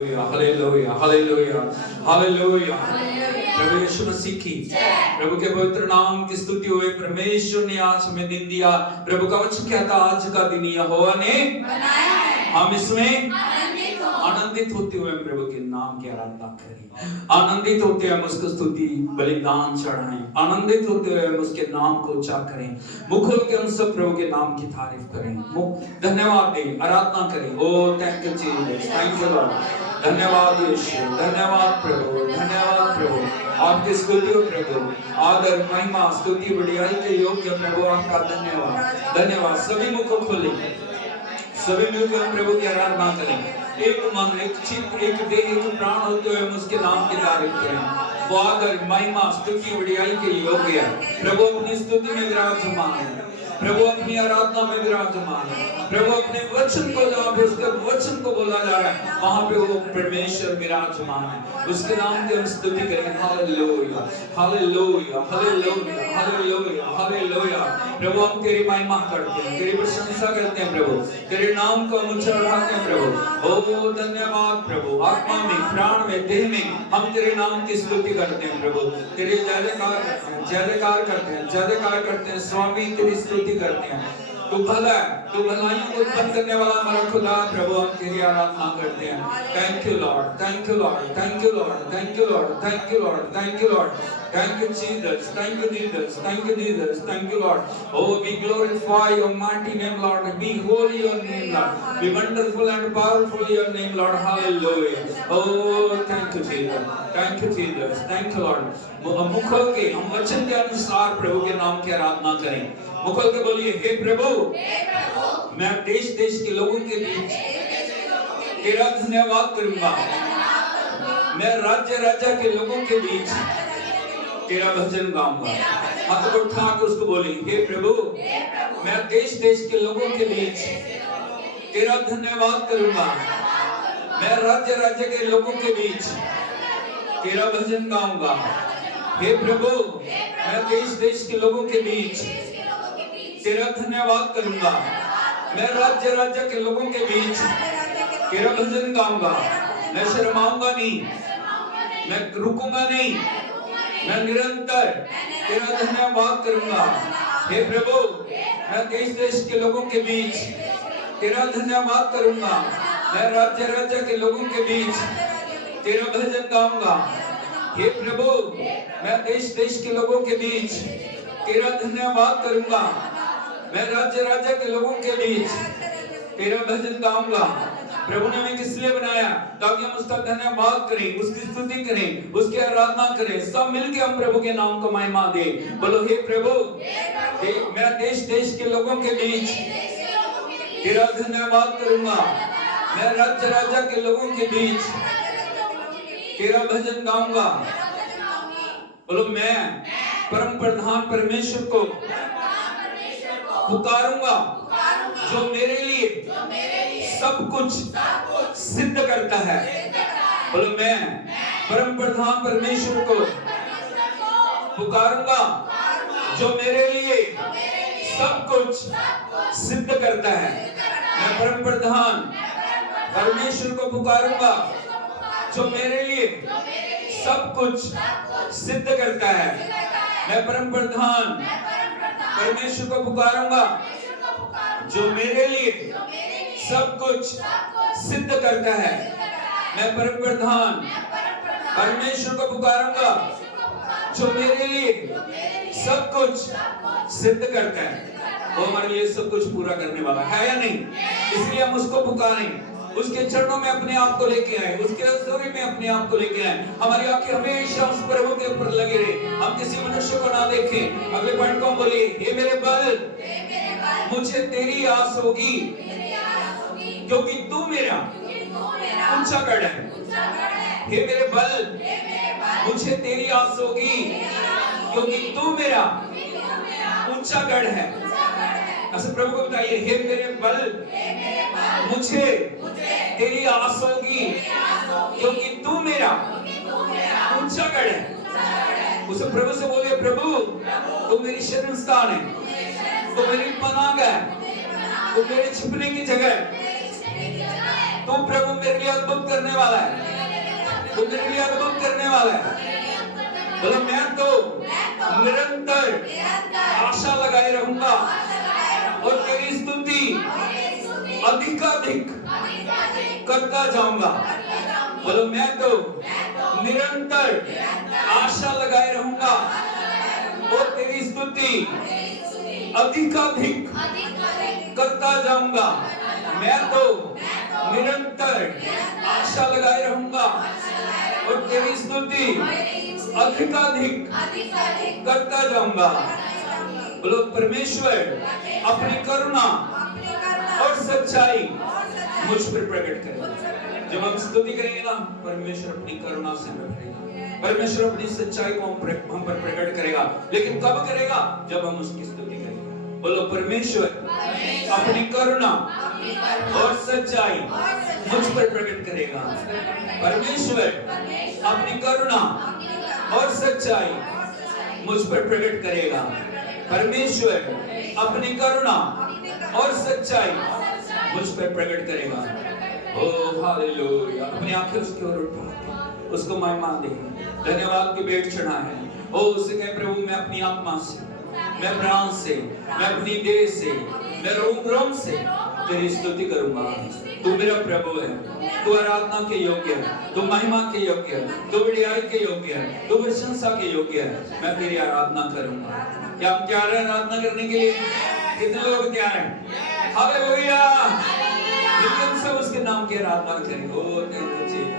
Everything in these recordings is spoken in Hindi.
Hallelujah hallelujah hallelujah. प्रभु यीशु मसीह की प्रभु के पवित्र नाम की स्तुति हुए। परमेश्वर ने आज हमें दिन दिया। प्रभु का वचन कहता आज का दिन यहोवा ने बनाया है, हम इसमें आनंदित होते हुए प्रभु के नाम की आराधना करें, आनंदित होते हुए हम उसको स्तुति बलिदान चढ़ाएं, आनंदित होते हुए हम उसके नाम को उच्चा करें, मुख खोल के हम सब प्रभु के नाम की तारीफ करें, धन्यवाद दें, आराधना करें। Oh thank you Jesus, thank you lord. धन्यवाद यीशु, धन्यवाद प्रभु, धन्यवाद प्रभु। आपकी स्तुति हो प्रभु, आदर महिमा स्तुति बढ़ियाई के योग्य प्रभु आपका धन्यवाद, धन्यवाद। सभी मुख खोले, सभी मिलकर हम प्रभु की आराधना करें। एक मन, एक चित्त, एक देह, एक प्राण होते हुए हम उसके नाम की तारीफ करें। वो आदर महिमा स्तुति बढ़ियाई के योग्य है। प्रभु अपनी स्तुति में विराजमान है, प्रभु अपनी आराधना में विराजमान है। प्रभु अपने वचन को जहाँ पे उसके वचन को बोला जा रहा है वहाँ पे वो परमेश्वर विराजमान है। उसके नाम की हम स्तुति करें। Hallelujah hallelujah hallelujah hallelujah hallelujah. प्रभु हम तेरी महिमा करते हैं, तेरी प्रशंसा करते हैं प्रभु, तेरे नाम को हम ऊंचा उठाते हैं प्रभु। ओ धन्यवाद प्रभु। आत्मा में, प्राण में, देह में हम तेरे नाम की स्तुति करते हैं प्रभु। तेरे जय जयकार करते हैं, जय जयकार करते हैं, जय जयकार करते हैं। स्वामी तेरी स्तुति करते हैं। तू भला है, तू भलाइयों को उत्पन्न करने वाला हमारा खुदा प्रभु, हम तेरी आराधना करते हैं। Thank you Lord, thank you Lord, thank you Lord, thank you Lord, thank you Lord, thank you Lord, thank you Jesus, thank you Jesus, thank you Jesus, thank you Lord. Oh, we glorify your mighty name Lord, be holy your name Lord, be wonderful and powerful your name Lord. Hallelujah. Oh, thank you Jesus, thank you Jesus, thank you Lord. मुख खोल के हम वचन के अनुसार प्रभु के नाम की आराधना करें। मुख खोल के बोलिए, हे प्रभु मैं देश देश के लोगों के बीच तेरा धन्यवाद करूंगा, मैं राज्य राज्य के लोगों के बीच तेरा भजन गाऊंगा। हाथ को उठा के उसको बोली, हे प्रभु मैं देश देश के लोगों के बीच तेरा धन्यवाद करूंगा, मैं राज्य राज्य के लोगों के बीच तेरा भजन गाऊंगा। हे प्रभु मैं देश देश के लोगों के बीच तेरा धन्यवाद करूंगा, मैं राज्य राज्य के लोगों के बीच तेरा भजन गाऊंगा। मैं शर्माऊंगा नहीं, मैं रुकूंगा नहीं, मैं निरंतर तेरा धन्यवाद करूंगा। हे प्रभु मैं देश देश के लोगों के बीच तेरा धन्यवाद करूंगा, मैं राज्य राज्य के लोगों के बीच तेरा भजन गाऊंगा। हे प्रभु मैं देश देश के लोगों के बीच तेरा धन्यवाद करूंगा, मैं राज्य राज्य के लोगों के बीच तेरा भजन गाऊंगा। प्रभु ने हमें किस लिए बनाया? ताकि हम उसका धन्यवाद करें, उसकी स्तुति करें, उसकी आराधना करें। सब मिलके हम प्रभु के नाम को महिमा दें। बोलो, हे प्रभु मैं देश देश के लोगों के बीच तेरा धन्यवाद करूंगा, मैं राज्य राज्य के लोगों के बीच तेरा भजन गाऊंगा। बोलो, मैं परम प्रधान परमेश्वर को पुकारूंगा जो मेरे लिए सब कुछ सिद्ध करता है। बोलो, मैं परम प्रधान परमेश्वर को पुकारूंगा जो मेरे लिए सब कुछ सिद्ध करता है। मैं परम प्रधान परमेश्वर को पुकारूंगा जो मेरे लिए सब कुछ सिद्ध करता है। मैं परम प्रधान परमेश्वर को पुकारूंगा जो मेरे लिए सब कुछ सिद्ध करता है। मैं परम प्रधान परमेश्वर को पुकारूंगा जो मेरे लिए सब कुछ सिद्ध करता है। वो हमारे लिए सब कुछ पूरा करने वाला है या नहीं? इसलिए हम उसको पुकारें, उसके चरणों में अपने आप को लेके आए, उसके हजूरी में अपने आप को लेके आए। हमारी आंखें हमेशा उस प्रभु के ऊपर लगे रहे, हम किसी मनुष्य को ना देखें। अगले पॉइंट को हम बोलिए, हे मेरे बल मुझे तेरी आस होगी क्योंकि तू मेरा ऊंचा गढ़ है। हे मेरे बल मुझे तेरी आस होगी क्योंकि तू मेरा ऊंचा गढ़ है। ऐसे प्रभु को बताइए, हे मेरे बल मुझे तेरी आस होगी क्योंकि तू मेरा ऊंचा गढ़ है। उसे प्रभु से बोलिए, प्रभु तू मेरी शरण स्थान है, तू मेरी पनाह है, तू मेरे छिपने की जगह है। तू प्रभु मेरे लिए अद्भुत करने वाला है, तू मेरे लिए अद्भुत करने वाला है। बोलो मैं तो निरंतर आशा लगाए रहूंगा और तेरी स्तुति अधिकाधिक करता जाऊंगा। बोलो मैं तो निरंतर आशा लगाए रहूंगा और तेरी स्तुति अधिकाधिक करता जाऊंगा। मैं तो निरंतर आशा लगाए रहूंगा और तेरी स्तुति अधिकाधिक करता जाऊंगा। बोलो परमेश्वर अपनी करुणा और सच्चाई मुझ पर प्रकट करे। जब हम स्तुति करेंगे ना, परमेश्वर अपनी करुणा से प्रकटेगा, परमेश्वर अपनी सच्चाई को हम पर प्रकट करेगा। लेकिन कब करेगा? जब हम उसकी स्तुति करेंगे। बोलो परमेश्वर अपनी करुणा और सच्चाई मुझ पर प्रकट करेगा। परमेश्वर अपनी करुणा और सच्चाई मुझ पर प्रकट करेगा। परमेश्वर अपनी करुणा और सच्चाई मुझ पर प्रकट करेगा। ओ हालेलुया। अपनी आंखें उसकी ओर उठा, उसको महिमा दे, धन्यवाद की भेंट चढ़ाए। ओ उसे कहे प्रभु मैं अपनी आत्मा से, मैं प्राण से, मैं अपनी देह से, मैं रोम से तेरी स्तुति करूंगा। तू मेरा प्रभु है, तू आराधना के योग्य है, तू महिमा के योग्य है, तू बड़ाई के योग्य है, तू प्रशंसा के योग्य है। मैं तेरी आराधना करूंगा। क्या हम तैयार हैं आराधना करने के लिए? कितने लोग तैयार हैं? हालेलुया। लेकिन सब उसके नाम की आराधना करेंगे। ओ थैंक यू जीसस।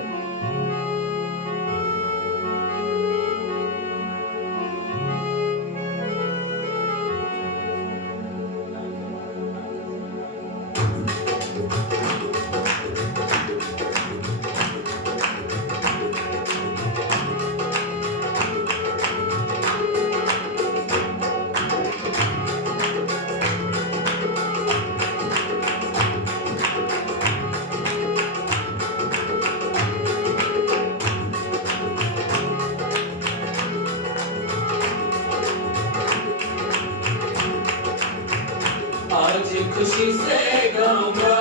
आज खुशी से गाऊंगा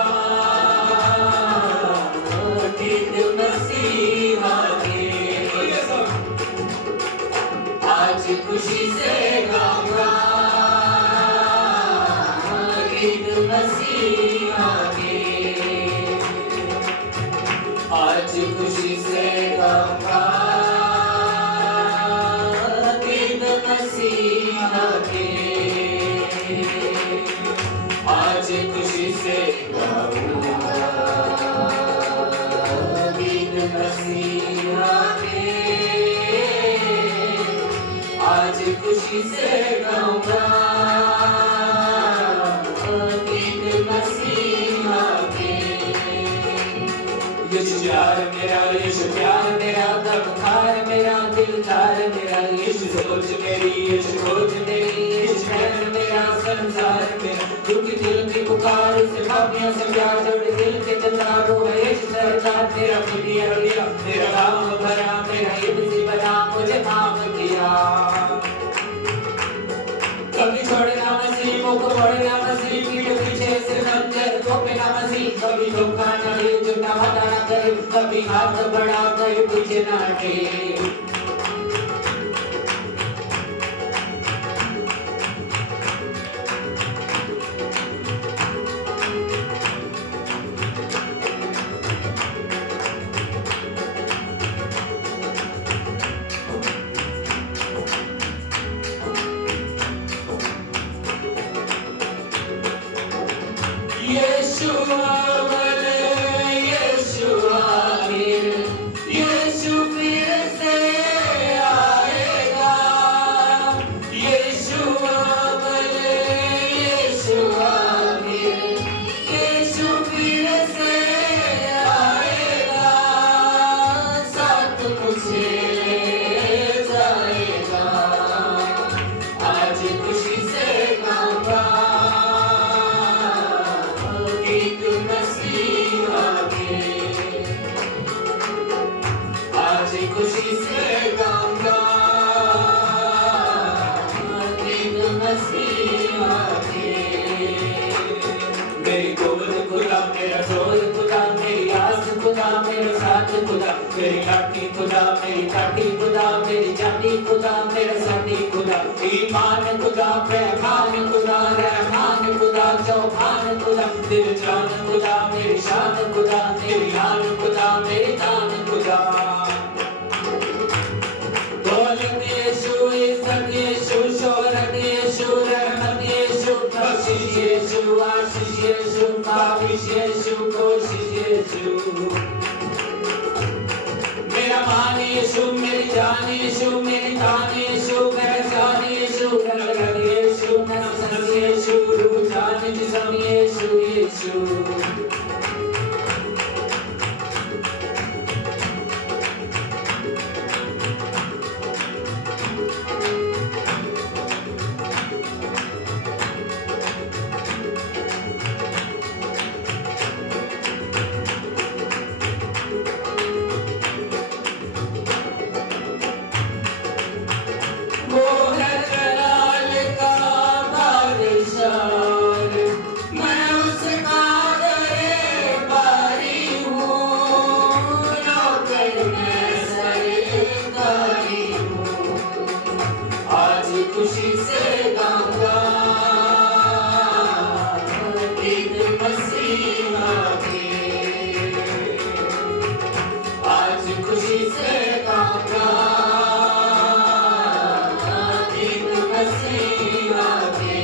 गीत मसीहा के। आज खुशी से गाऊंगा गीत मसीहा के। आज खुशी से गाऊंगा गीत मसीहा के। आज खुशी से गाऊंगा गीत मसीहा के। आज खुशी से गाऊंगा गीत मसीहा के। यीशु प्यार मेरा, यीशु प्यार मेरा, दमखार मेरा, दिलदार मेरा, यीशु सोच मेरी, यीशु खोज मेरी, यीशु प्यार मेरा, संसार मेरा, दुखी दिल की पुकार से भाग्यों से प्यार जोड़ दिल के तंदारों में यीशु सरकार तेरा खुदिया दिया, मेरा काम भरा, मेरा इब्सी बना, मुझे माफ किया। कभी छोड़ना मसीह, मुख मोड़ना मसीह, पीठ पीछे से खंजर थोपना मसीह, कभी धोखा न दे, झूठा वादा न करे, कभी हाथ बढ़ा कर पीछे न हटे। यीशु फिर से खुदा, मेरी लाठी खुदा, मेरी काठी खुदा, मेरी जानी खुदा, मेरा साथी खुदा, ईमान खुदा, पैमान खुदा, रहमान खुदा, चौहान खुदा, दिल जान खुदा, मेरी शान खुदा, मेरी आन खुदा, मेरी दान खुदा। दौलत यीशु, इज्जत यीशु, शोहरत यीशु, रहमत यीशु, बख्शिश यीशु, आशीष यीशु, काबिश यीशु, कोशिश यीशु। मेरा मान यीशु, मेरी जान यीशु, मेरी तान यीशु, पहचान यीशु, रग यीशु, नफ्स यीशु, रूह जान जिस्म यीशु, यीशु। खुशी से गाऊंगा ईद मसीहा की, आज खुशी से गाऊंगा ईद मसीहा की।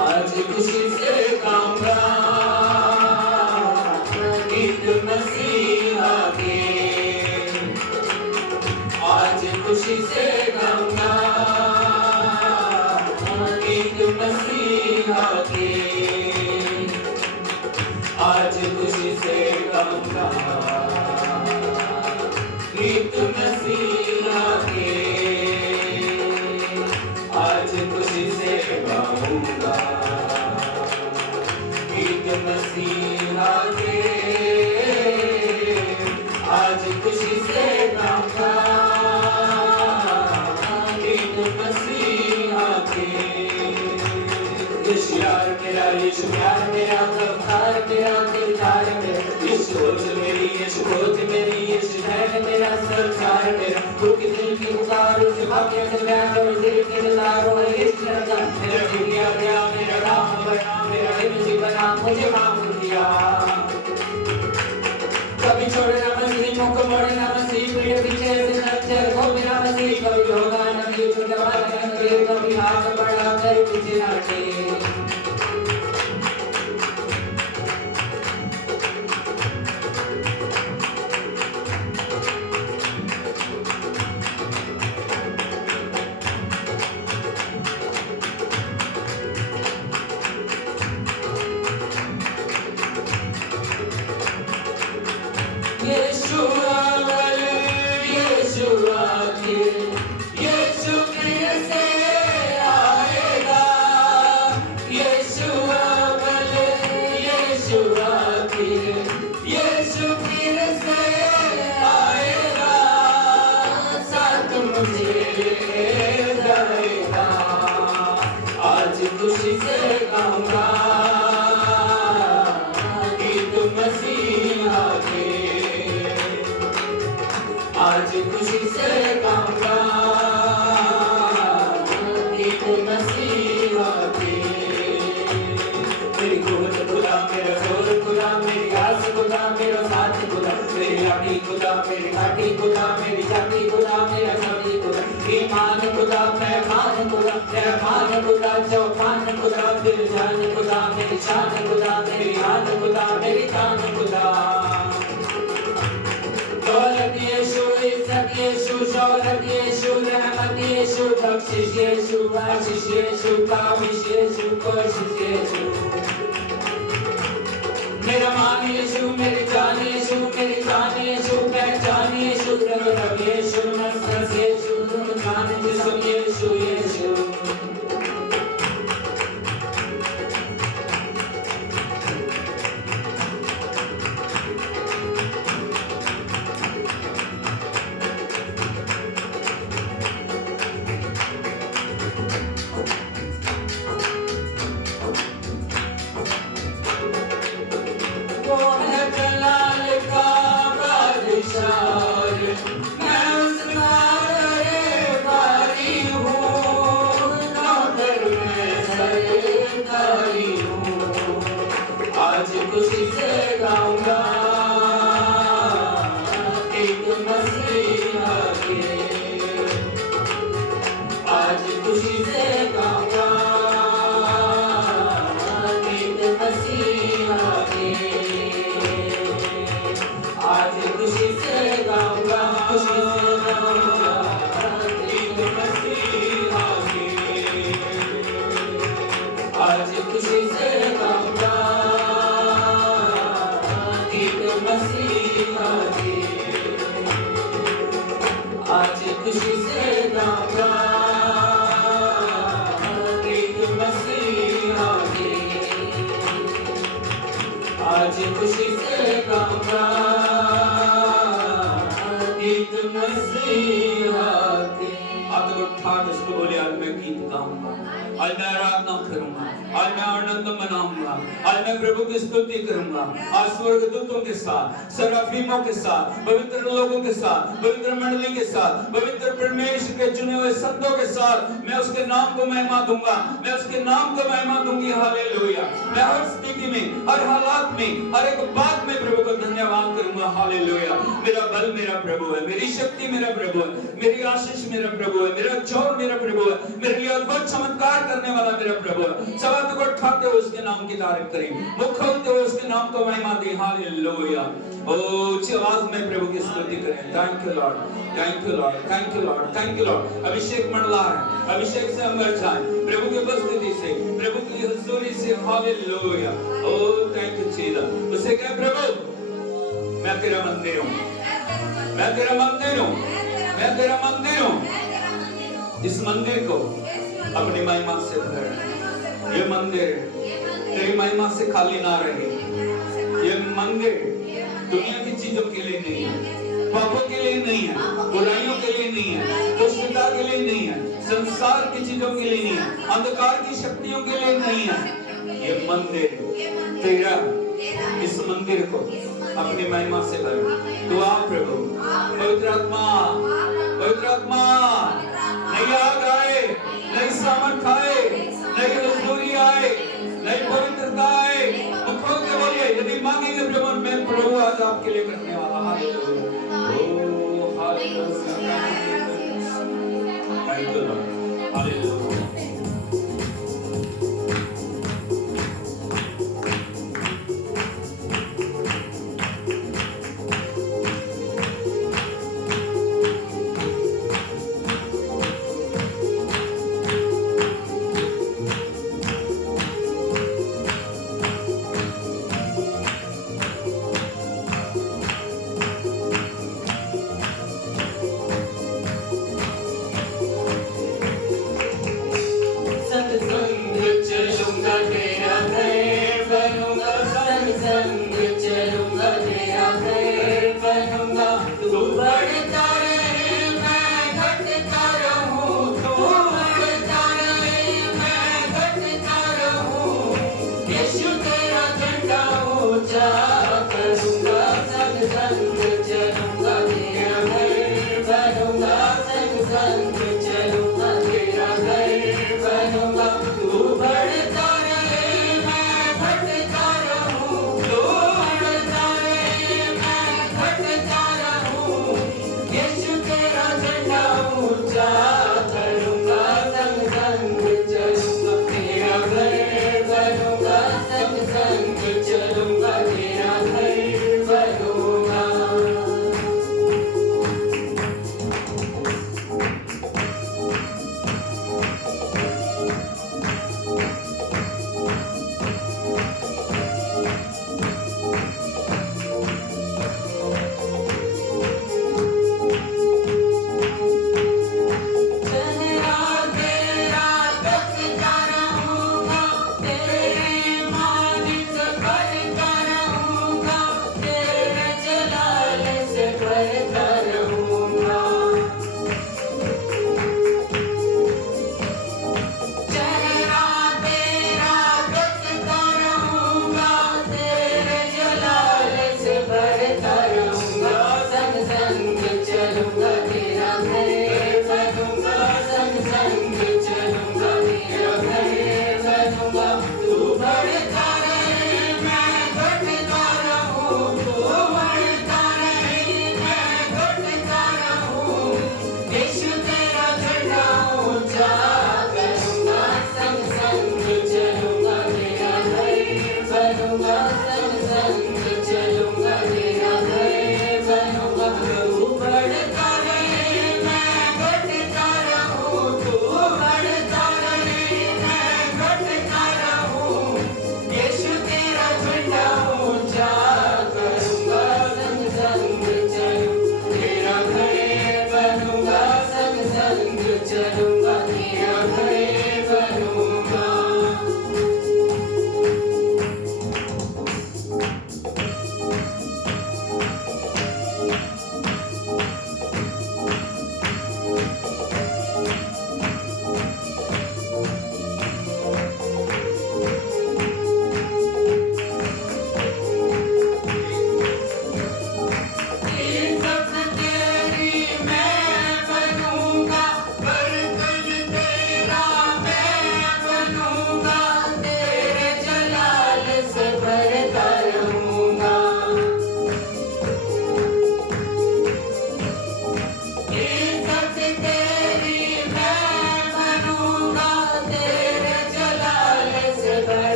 आज खुशी से गाऊंगा ईद मसीहा की, आज खुशी से गाऊंगा ईद मसीहा की, आज खुशी से गाऊंगा ईद मसीहा की, आज खुशी से गाऊंगा ईद मसीहा के, आज खुशी से गाऊंगा ईद मसीहा के। यीशु यार मेरा, यीशु प्यार मेरा, गफ्फार मेरा, दिलदार मेरा, यीशु खोज मेरी, यीशु खोज मेरी, यीशु धैर्य मेरा, संसार मेरा, भूख दिल की पुकार, उसे भाग्य से प्यार और दिल के दिलदार और यीशु रजा, मेरा दिया गया, मेरा राम बना, मेरा हिम्मत बना, मुझे माफ किया। कभी छोड़े ना मसीह, मुख मोड़े ना मसीह, पीठ पीछे से नजर को मेरा मसीह, कभी होगा ना कि छोटा वाला अंग्रेज, कभी हाथ बढ़ा कर पीछे ना हटे। यीशु अव्वल, यीशु आखिर, यीशु फिर से आएगा। यीशु अव्वल, यीशु आखिर, यीशु फिर से आएगा, साथ मुझे जाएगा। आज खुशी से गाऊंगा ईद मसीहा की, आज खुशी से गाऊंगा ईद मसीहा की। मेरी गोद खुदा, मेरा जोर खुदा, मेरी आस खुदा, मेरा साथ खुदा, मेरी लाठी खुदा, मेरी काठी खुदा, मेरी जाति खुदा, मेरा साथी खुदा, ईमान खुदा, पैमान खुदा, रहमान खुदा, चौहान खुदा, दिल जान खुदा, मेरी शान खुदा, मेरी आन खुदा, मेरी तान खुदा। दौलत यीशु, इज्जत यीशु, शोहरत यीशु, रहमत यीशु, बख्शिश यीशु, आशीष यीशु, काबिश यीशु, कोशिश यीशु। मेरा मान यीशु, मेरी जान यीशु, मेरी तान यीशु, पहचान यीशु, रग यीशु, नफ्स यीशु, रूह जान जिस्म यीशु, यीशु। खुशी से गाऊंगा एक मसीहा के, आज खुशी से गाऊंगा एक मसीहा के, आज खुशी से गाऊंगा, खुशी से गाऊंगा एक मसीहा के, आज खुशी से गाऊंगा एक मसीहा के, आज खुशी से गाऊंगा एक मसीहा के, आज खुशी से गाऊंगा एक मसीहा के। हाथ उठा के इसको बोले आज मैं गीत गाऊंगा, आज मैं आराधना करूंगा, आज मैं आनंद मनाऊंगा, आज मैं प्रभु की स्तुति करूंगा, आज स्वर्गदूतों के साथ, सराफीमों के साथ, पवित्र लोगों के साथ, पवित्र मंडली के साथ, पवित्र परमेश्वर के चुने हुए संतों के साथ मैं उसके नाम को महिमा दूंगा, मैं उसके नाम को महिमा दूंगी। हालेलुया। मैं हर स्थिति में, हर हालात में, हर एक बात में प्रभु को धन्यवाद करूंगा। हालेलुया। मेरा बल मेरा प्रभु है, मेरी शक्ति मेरा प्रभु है, मेरी आशीष मेरा प्रभु है, मेरा जोर मेरा प्रभु है, मेरे लिए अद्भुत चमत्कार करने वाला मेरा प्रभु है। सब हाथ को उठाते हुए उसके नाम की तारीफ करें, मुख खोलते हुए उसके नाम को महिमा दें। हालेलुया। ओ ऊंची आवाज में प्रभु की स्तुति करें। Thank you Lord, thank you Lord, thank you Lord, thank you lord. अभिषेक मंडला है, अभिषेक से हम भर जाएं प्रभु की उपस्थिति से, प्रभु की हुजूरी से। Hallelujah. Oh thank you Jesus. उसे कहे प्रभु मैं तेरा मंदिर हूँ, मैं तेरा मंदिर हूँ, मैं तेरा मंदिर हूँ। इस मंदिर को अपनी महिमा से भर। ये मंदिर तेरी महिमा से खाली ना रहे। ये मंदिर दुनिया की चीजों के लिए नहीं है, पापों के लिए नहीं है, बुराइयों के लिए नहीं है, दुष्टता के लिए नहीं है, संसार की चीजों के लिए नहीं है, अंधकार की शक्तियों के लिए नहीं है। ये मंदिर तेरा, इस मंदिर को अपनी महिमा से भर। दुआ प्रभु, पवित्र आत्मा, पवित्र आत्मा नई आग आए, नई सामर्थ आए, नई हुजूरी आए, नई पवित्रता आए। मुखों के बोलिए यदि मांगेंगे प्रभु, मैं प्रभु आज आपके लिए करने वाला। Hallelujah. Oh hallelujah. Thank you Lord. Hallelujah.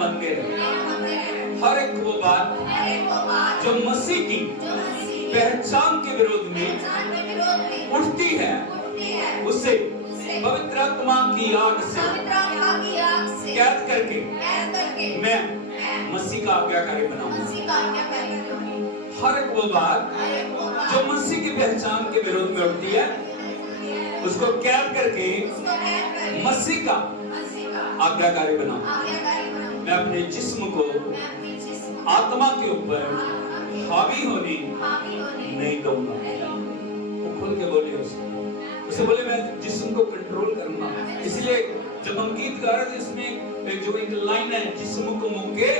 मंदिर है। हर एक वो बात जो मसीह की पहचान के विरोध में उठती है, उसे पवित्र आत्मा की आग से कैद करके मैं मसीह का आज्ञाकारी बनाऊंगा। हर एक वो बात जो मसीह की पहचान के विरोध में उठती है, उसको कैद करके मसीह का आज्ञाकारी बनाऊंगा। मैं अपने जिस्म को आत्मा के ऊपर हावी होने नहीं दूंगा। वो खोल के बोले उसे बोले मैं जिस्म को कंट्रोल करूंगा। इसलिए जब हम गीत गा रहे थे, इसमें जो एक लाइन है, जिस्म को मुक्के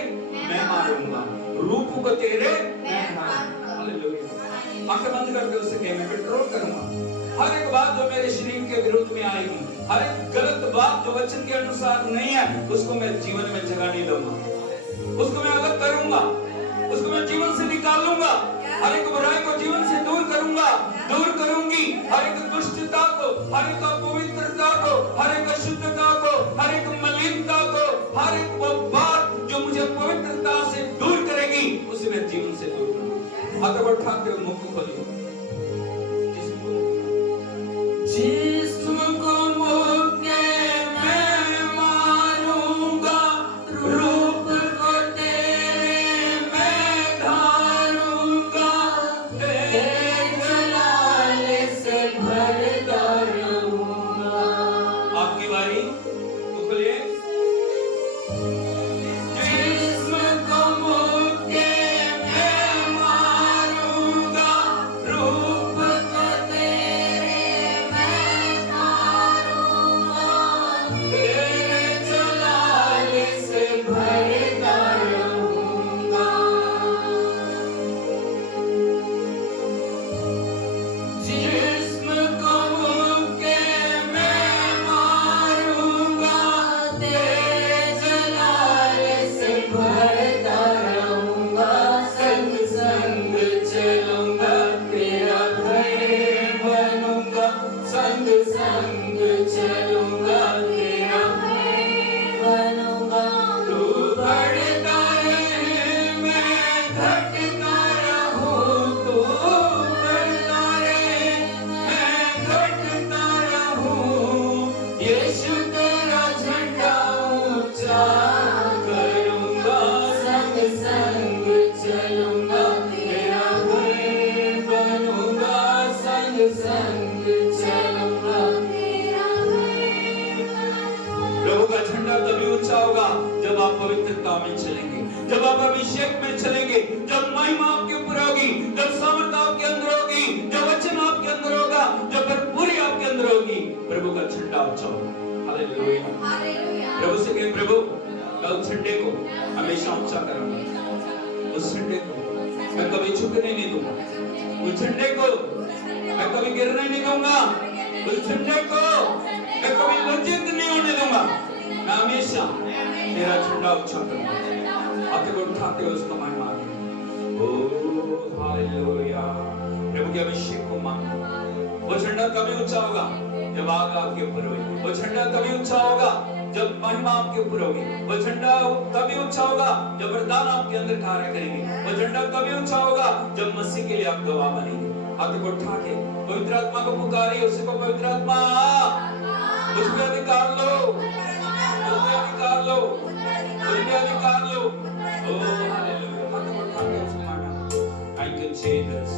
मैं मारूंगा, रूप को तेरे मैं मारूंगा। हालेलुया। आंखें बंद करके उससे कहे मैं कंट्रोल करूंगा। हर एक बात जो मेरे शरीर के विरोध में आएगी, हर एक गलत बात जो वचन के अनुसार नहीं है, उसको मैं जीवन में जगह नहीं दूंगा। उसको मैं अलग करूंगा, उसको मैं जीवन से निकालूंगा। हर एक बुराई को जीवन से दूर करूंगा, दूर करूंगी। हर एक दुष्टता को, हर एक अपवित्रता को, हर एक अशुद्धता को, हर एक मलिनता को, हर एक वो बात जो मुझे पवित्रता से दूर करेगी, उसे मैं जीवन से दूर करूंगा। हाथ उठाते हुए मुख खोलिए। जिस्म को मुक्के मैं मारूंगा, रूप को तेरे मैं ढालूंगा, तेरे जलाल से भरता रहूंगा। आपकी बारी, तो खोलिए। जिस्म को मुक्के मैं मारूंगा, रूप को तेरे मैं ढालूंगा, तेरे जलाल से भरता रहूंगा। जिस्म को मुक्के मैं मारूंगा, तेरे जलाल से भरता रहूंगा। संग संग चलूंगा, तेरा घर बनूंगा, संग संग चलूंगा, तेरा घर बनूंगा। तू बढ़ता रहे मैं घटता रहूं, तू बढ़ता रहे मैं घटता रहूं। यीशु तेरा झंडा ऊंचा करूंगा, संग संग चलूंगा, तेरा घर बनूंगा, संग संग चलूंगा, तेरा प्रभु का झंडा तभी ऊंचा होगा जब आप पवित्रता में चलेंगे, जब आप अभिषेक में चलेंगे, जब महिमा आपके ऊपर होगी, जब सामर्थ आपके अंदर होगी, जब वचन आपके अंदर होगा, जब भरपूरी आपके अंदर होगी, प्रभु का झंडा ऊंचा होगा। हालेलुया। प्रभु से कहें, प्रभु मैं उस झंडे को हमेशा ऊंचा करूंगा, उस झंडे को मैं कभी झुकने नहीं दूंगा, उस झंडे को मैं कभी गिरने नहीं दूंगा, उस झंडे को मैं कभी लज्जित नहीं होने दूंगा। मैं हमेशा तेरा झंडा ऊंचा करूंगा। आके को उठाते हो उसको महिमा दे। ओ हालेलुया। प्रभु के अभिषेक को मांगो। वो झंडा कभी ऊंचा होगा जब आग आपके ऊपर होगी। वो झंडा कभी ऊंचा होगा जब महिमा आपके ऊपर होगी। वो झंडा तभी ऊंचा होगा जब वरदान आपके अंदर कार्य करेंगे। वो झंडा तभी ऊंचा होगा जब मसीह के लिए आप गवाह बनेंगे। हाथ को उठा के पवित्र आत्मा को पुकारिए, उसी को पवित्र आत्मा मुझ पे अधिकार लो, मुझ पे अधिकार लो, मुझ पे अधिकार लो। ओ हालेलुया। हाथ को उठा के उसको मांगना। Thank you Jesus।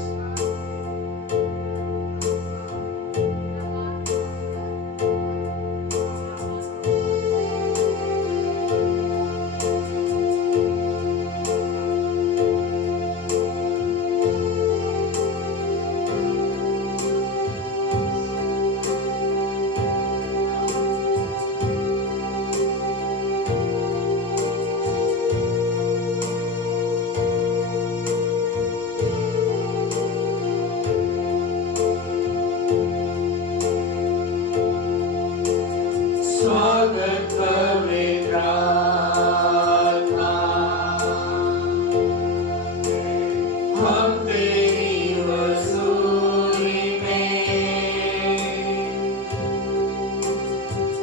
स्वागत पवित्र आत्मा, हम तेरी वसूली में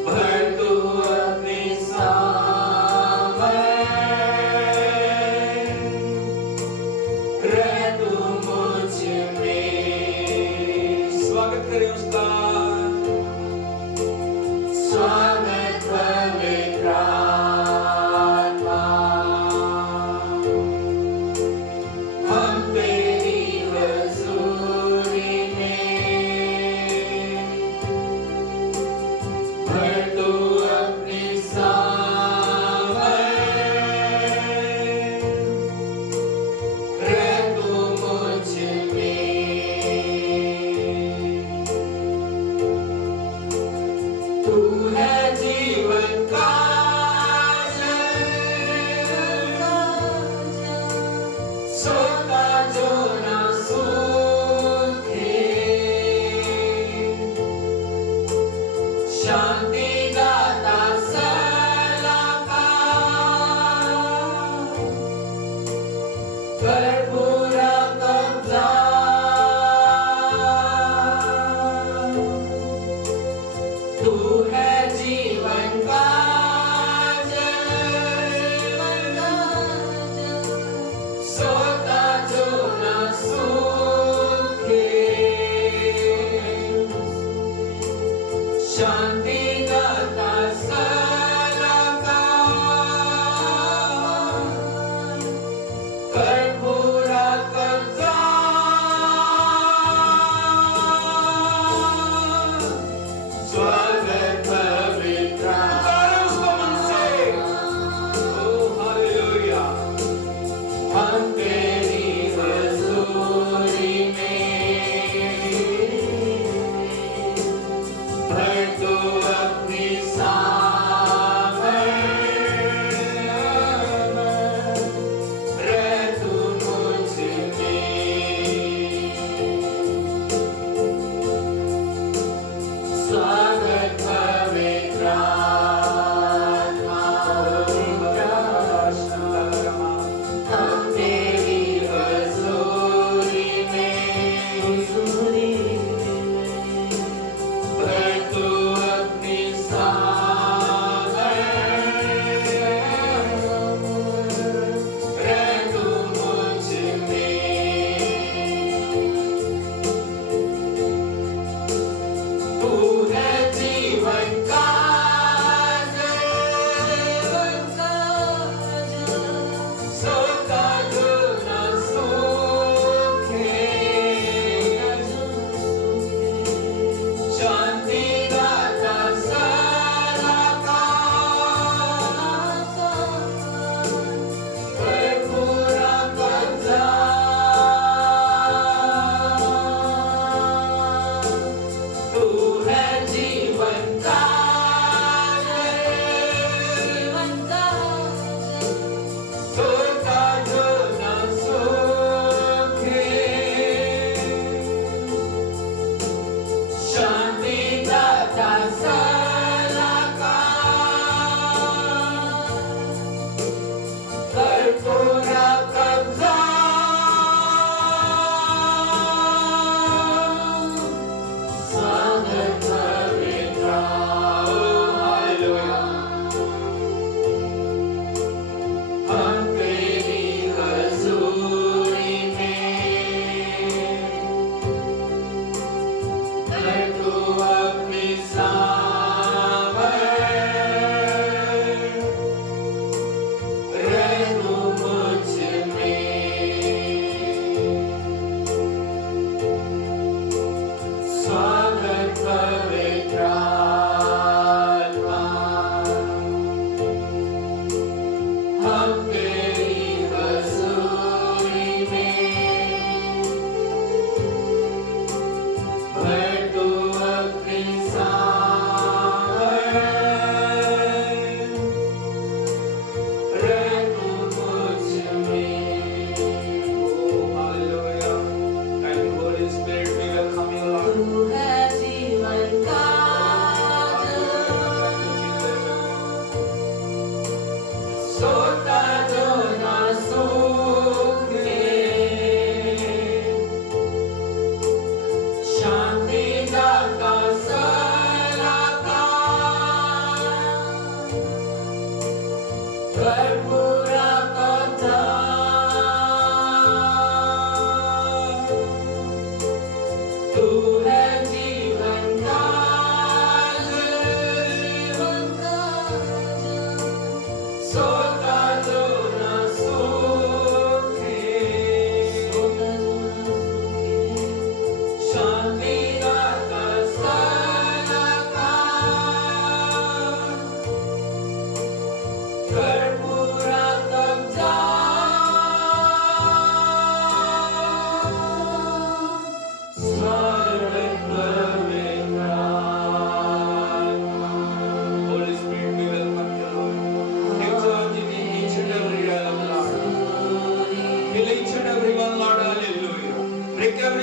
भर तू अपनी सामर्थ करें उसका। स्वागत पवित्र आत्मा, हम तेरी हजूरी में, भर तू अपनी सामर्थ, रह तू मुझ में।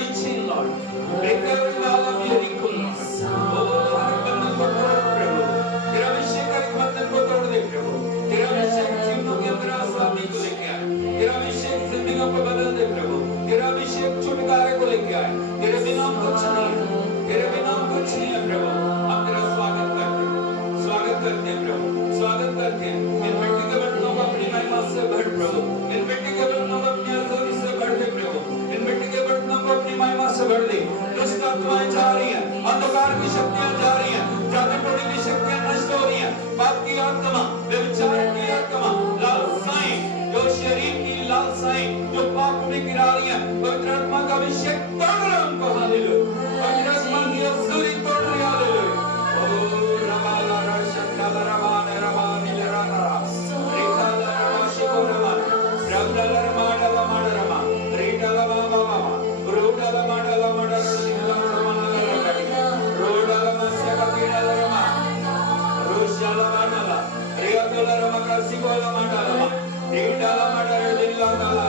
chain, Lord. Break every wall of Jericho, Lord. Oh, हर बंधन को तोड़ प्रभु। तेरा अभिषेक हर बंधन को तोड़ दे प्रभु। तेरा अभिषेक जीवनों के अंदर आसानी को लेके आए। तेरा अभिषेक जिंदगियों को बदल दे प्रभु। तेरा अभिषेक छुटकारे को लेके आए। तेरे बिना हम कुछ नहीं है। तेरे बिना हम कुछ नहीं है प्रभु। हम तेरा स्वागत करते हैं प्रभु। स्वागत करते हैं। इन मिट्टी के बर्तनों को अपनी महिमा से भर प्रभु। इन मिट्टी के बर्तनों को अपनी आज़ादी से भर दे प्रभु। इन मिट्टी के बर्तनों को अपनी महिमा से भर दे। दुष्ट आत्माएं जा रही हैं, अंधकार की शक्तियां जा रही हैं, जादू टोने की शक्तियां नष्ट हो रही हैं। पाप की आत्मा, व्यभिचार की आत्मा, लालसाएं, जो शरीर की लालसाएं, जो पाप में गिरा रही हैं, पवित्र आत्मा का अभिषेक तोड़ रहा उनको। हालेलुया। पवित्र आत्मा की असूरी तोड़ रही। हालेलुया। ओ रबाला रशकाला रबाने रबानी लरारा रेखाला रबाशिको रबान ब्रह्मला रमाडा रमाडा रमा रेडाला बाबा बाबा रोडाला माडाला माडा शिला रमाना रबाडी रोडाला मस्या कबीला रमा रोशाला माडाला रेयाला रमा कासिकोला माडाला रेडाला माडा रेदिला काला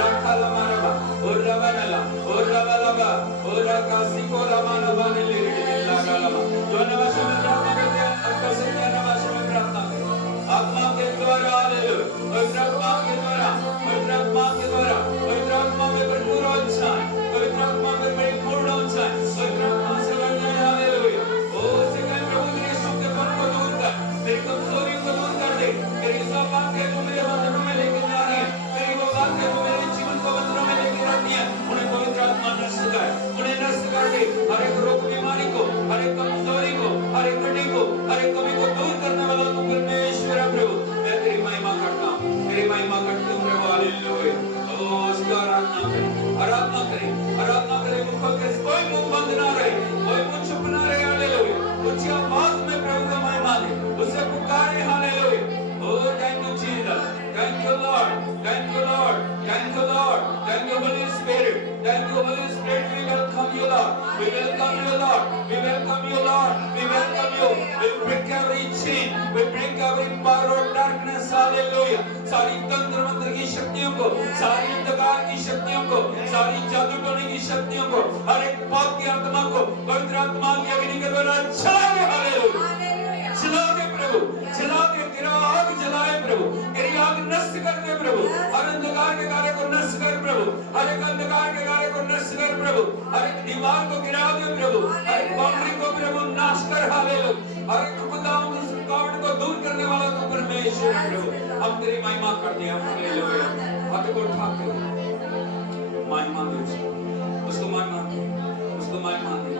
रखाला मारबा ओरवनला ओरवलबा ओरा कासिकोला मानबाने रेदिला काला जो नवाश में प्रार्थना करते हैं कैसे नवाश में प्रार्थना करें आत्मा के द्वारा। हालेलुया। पवित्र आत्मा के द्वारा, पवित्र आत्मा के द्वारा, पवित्र आत्मा में भरपूर हो जाए, पवित्र आत्मा में परिपूर्ण हो जाए, पवित्र आत्मा से भर जाए। हालेलुया। ओ से प्रभु मेरे शुद्धपन को दूर कर, मेरी कमजोरी को दूर कर दे। मेरी सब बातें जो मेरे बंधनों में लेके जा रही है, मेरी वो बातें जो मेरे जीवन को बंधनों में लेके जाती है, उन्हें पवित्र आत्मा नष्ट कर, उन्हें नष्ट कर दे। हर एक रोग बीमारी को, हर एक कमजोरी को, हर एक कड़ी को, हर एक कमी को दूर करने वाला तू परमेश्वर है प्रभु। मैं तेरी महिमा करता हूँ, तेरी महिमा करता हूँ प्रभु। हालेलुया। ओ उसका आराधना करें, आराधना करें, आराधना करें। मुख खोल के कोई मुंह बंद ना रहे, कोई मुंह चुप ना रहे। हालेलुया। ऊंची आवाज में प्रभु का महिमा दे, उसे पुकारे। Hallelujah. Oh thank you Jesus, thank you Lord, thank you Lord, thank you Lord, thank you Holy Spirit, thank you Holy Spirit. We welcome you Lord, we welcome you Lord, we welcome you Lord, we welcome you. We break every chain, we break every power of darkness. Hallelujah. सारी तंत्र मंत्र की शक्तियों को, सारी अंधकार की शक्तियों को, सारी जादू टोने की शक्तियों को, हर एक पाप की आत्मा को पवित्र आत्मा की अग्नि के द्वारा जला दे। हालेलुया। जला दे प्रभु, जला दे। तेरा आग जलाए प्रभु, तेरी आग नष्ट कर दे प्रभु। हर अंधकार के कार्य को नष्ट कर प्रभु, हर एक अंधकार के कार्य को नष्ट कर प्रभु। हर एक दीवार को गिरा दे प्रभु, हर एक बाउंड्री को प्रभु नाश कर। हालेलुया। हर एक खुदावंद की रुकावट को दूर करने वाला तू परमेश्वर है प्रभु। हम तेरी महिमा करते हैं। हालेलुया। हाथ को उठा के महिमा दे उसको, महिमा दे उसको, महिमा दे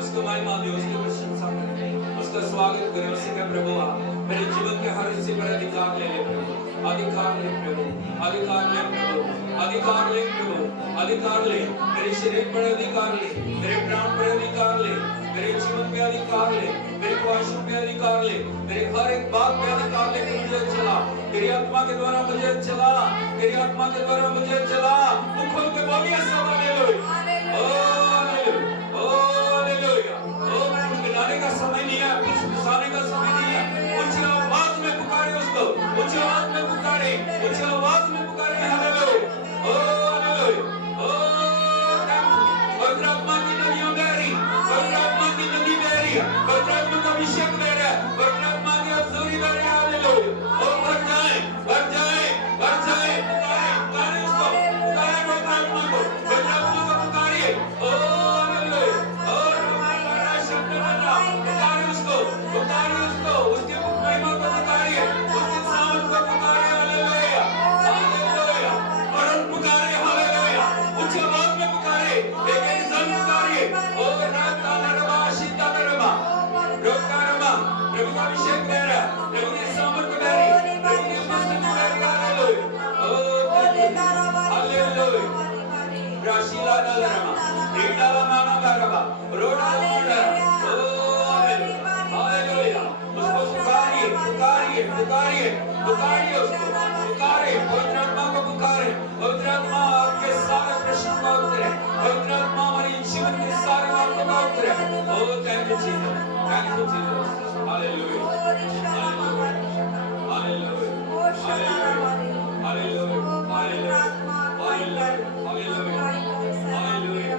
उसको, महिमा दे उसकी प्रशंसा करें, उसका स्वागत करें। उसे कह प्रभु आ मेरे जीवन के हर हिस्से पर अधिकार ले ले प्रभु, अधिकार ले प्रभु, अधिकार ले प्रभु, अधिकार ले प्रभु, अधिकार ले। मेरे शरीर पर अधिकार ले, मेरे प्राण पर अधिकार ले, मेरे जीवन पे अधिकार ले, मेरे ख्वाहिशों पे अधिकार ले, मेरे हर एक बात पे अधिकार ले। मुझे चला तेरी आत्मा के द्वारा, मुझे चला तेरी आत्मा के द्वारा, मुझे चला। मुख खोल के बोलिए सब hallelujah. Oh hallelujah, oh hallelujah. ओ गिनाने का समय नहीं है, कुछ घुसाने का समय नहीं है। ऊंची आवाज में पुकारे उसको, ऊंची आवाज में पुकारे, ऊंची आवाज में पुकारे। हालेलुया। Oh hallelujah. ओ पवित्र आत्मा की नदियां बह रही, पवित्र आत्मा की नदी बह रही है, पवित्र आत्मा का अभिषेक बह रहा है, पवित्र आत्मा की असूरी बह रही है। हालेलुया। ओ भर जाए, भर जाए, भर जाए। पुकारे, पुकारे उसको, पुकारे पवित्र आत्मा को, पवित्र आत्मा को पुकारिए। ओ हालेलुया। ओ रमाला शब्दराजा, पुकारे उसको, पुकारे उसको, उसके महिमा को पुकारिए, उसकी सामर्थ को पुकारिए। Hallelujah, hallelujah. और पुकारे। हालेलुया। उच्च आवाज में पुकारे, एक इंसान पुकारिए। ओ राता नरमा शीता नरमा रोका रमा, प्रभु का अभिषेक बह रहा है, प्रभु की सामर्थ बह रही, प्रभु की मस्ती बह रही। हालेलुया। Oh hallelujah. राशिला नरमा रीडाला माना बरबा रोडा मोडा। ओ हालेलुया, हालेलुया। उसको पुकारिए, पुकारिए, पुकारिए, पुकारिए उसको, पुकारे। पवित्र आत्मा को पुकारे। पवित्र आत्मा आपके सारे प्रश्न का उत्तर है, पवित्र आत्मा हमारी जीवन के सारे बातों का उत्तर है। Oh thank you Jesus, thank you Jesus. Hallelujah, hallelujah, hallelujah, hallelujah, hallelujah, hallelujah, hallelujah, hallelujah,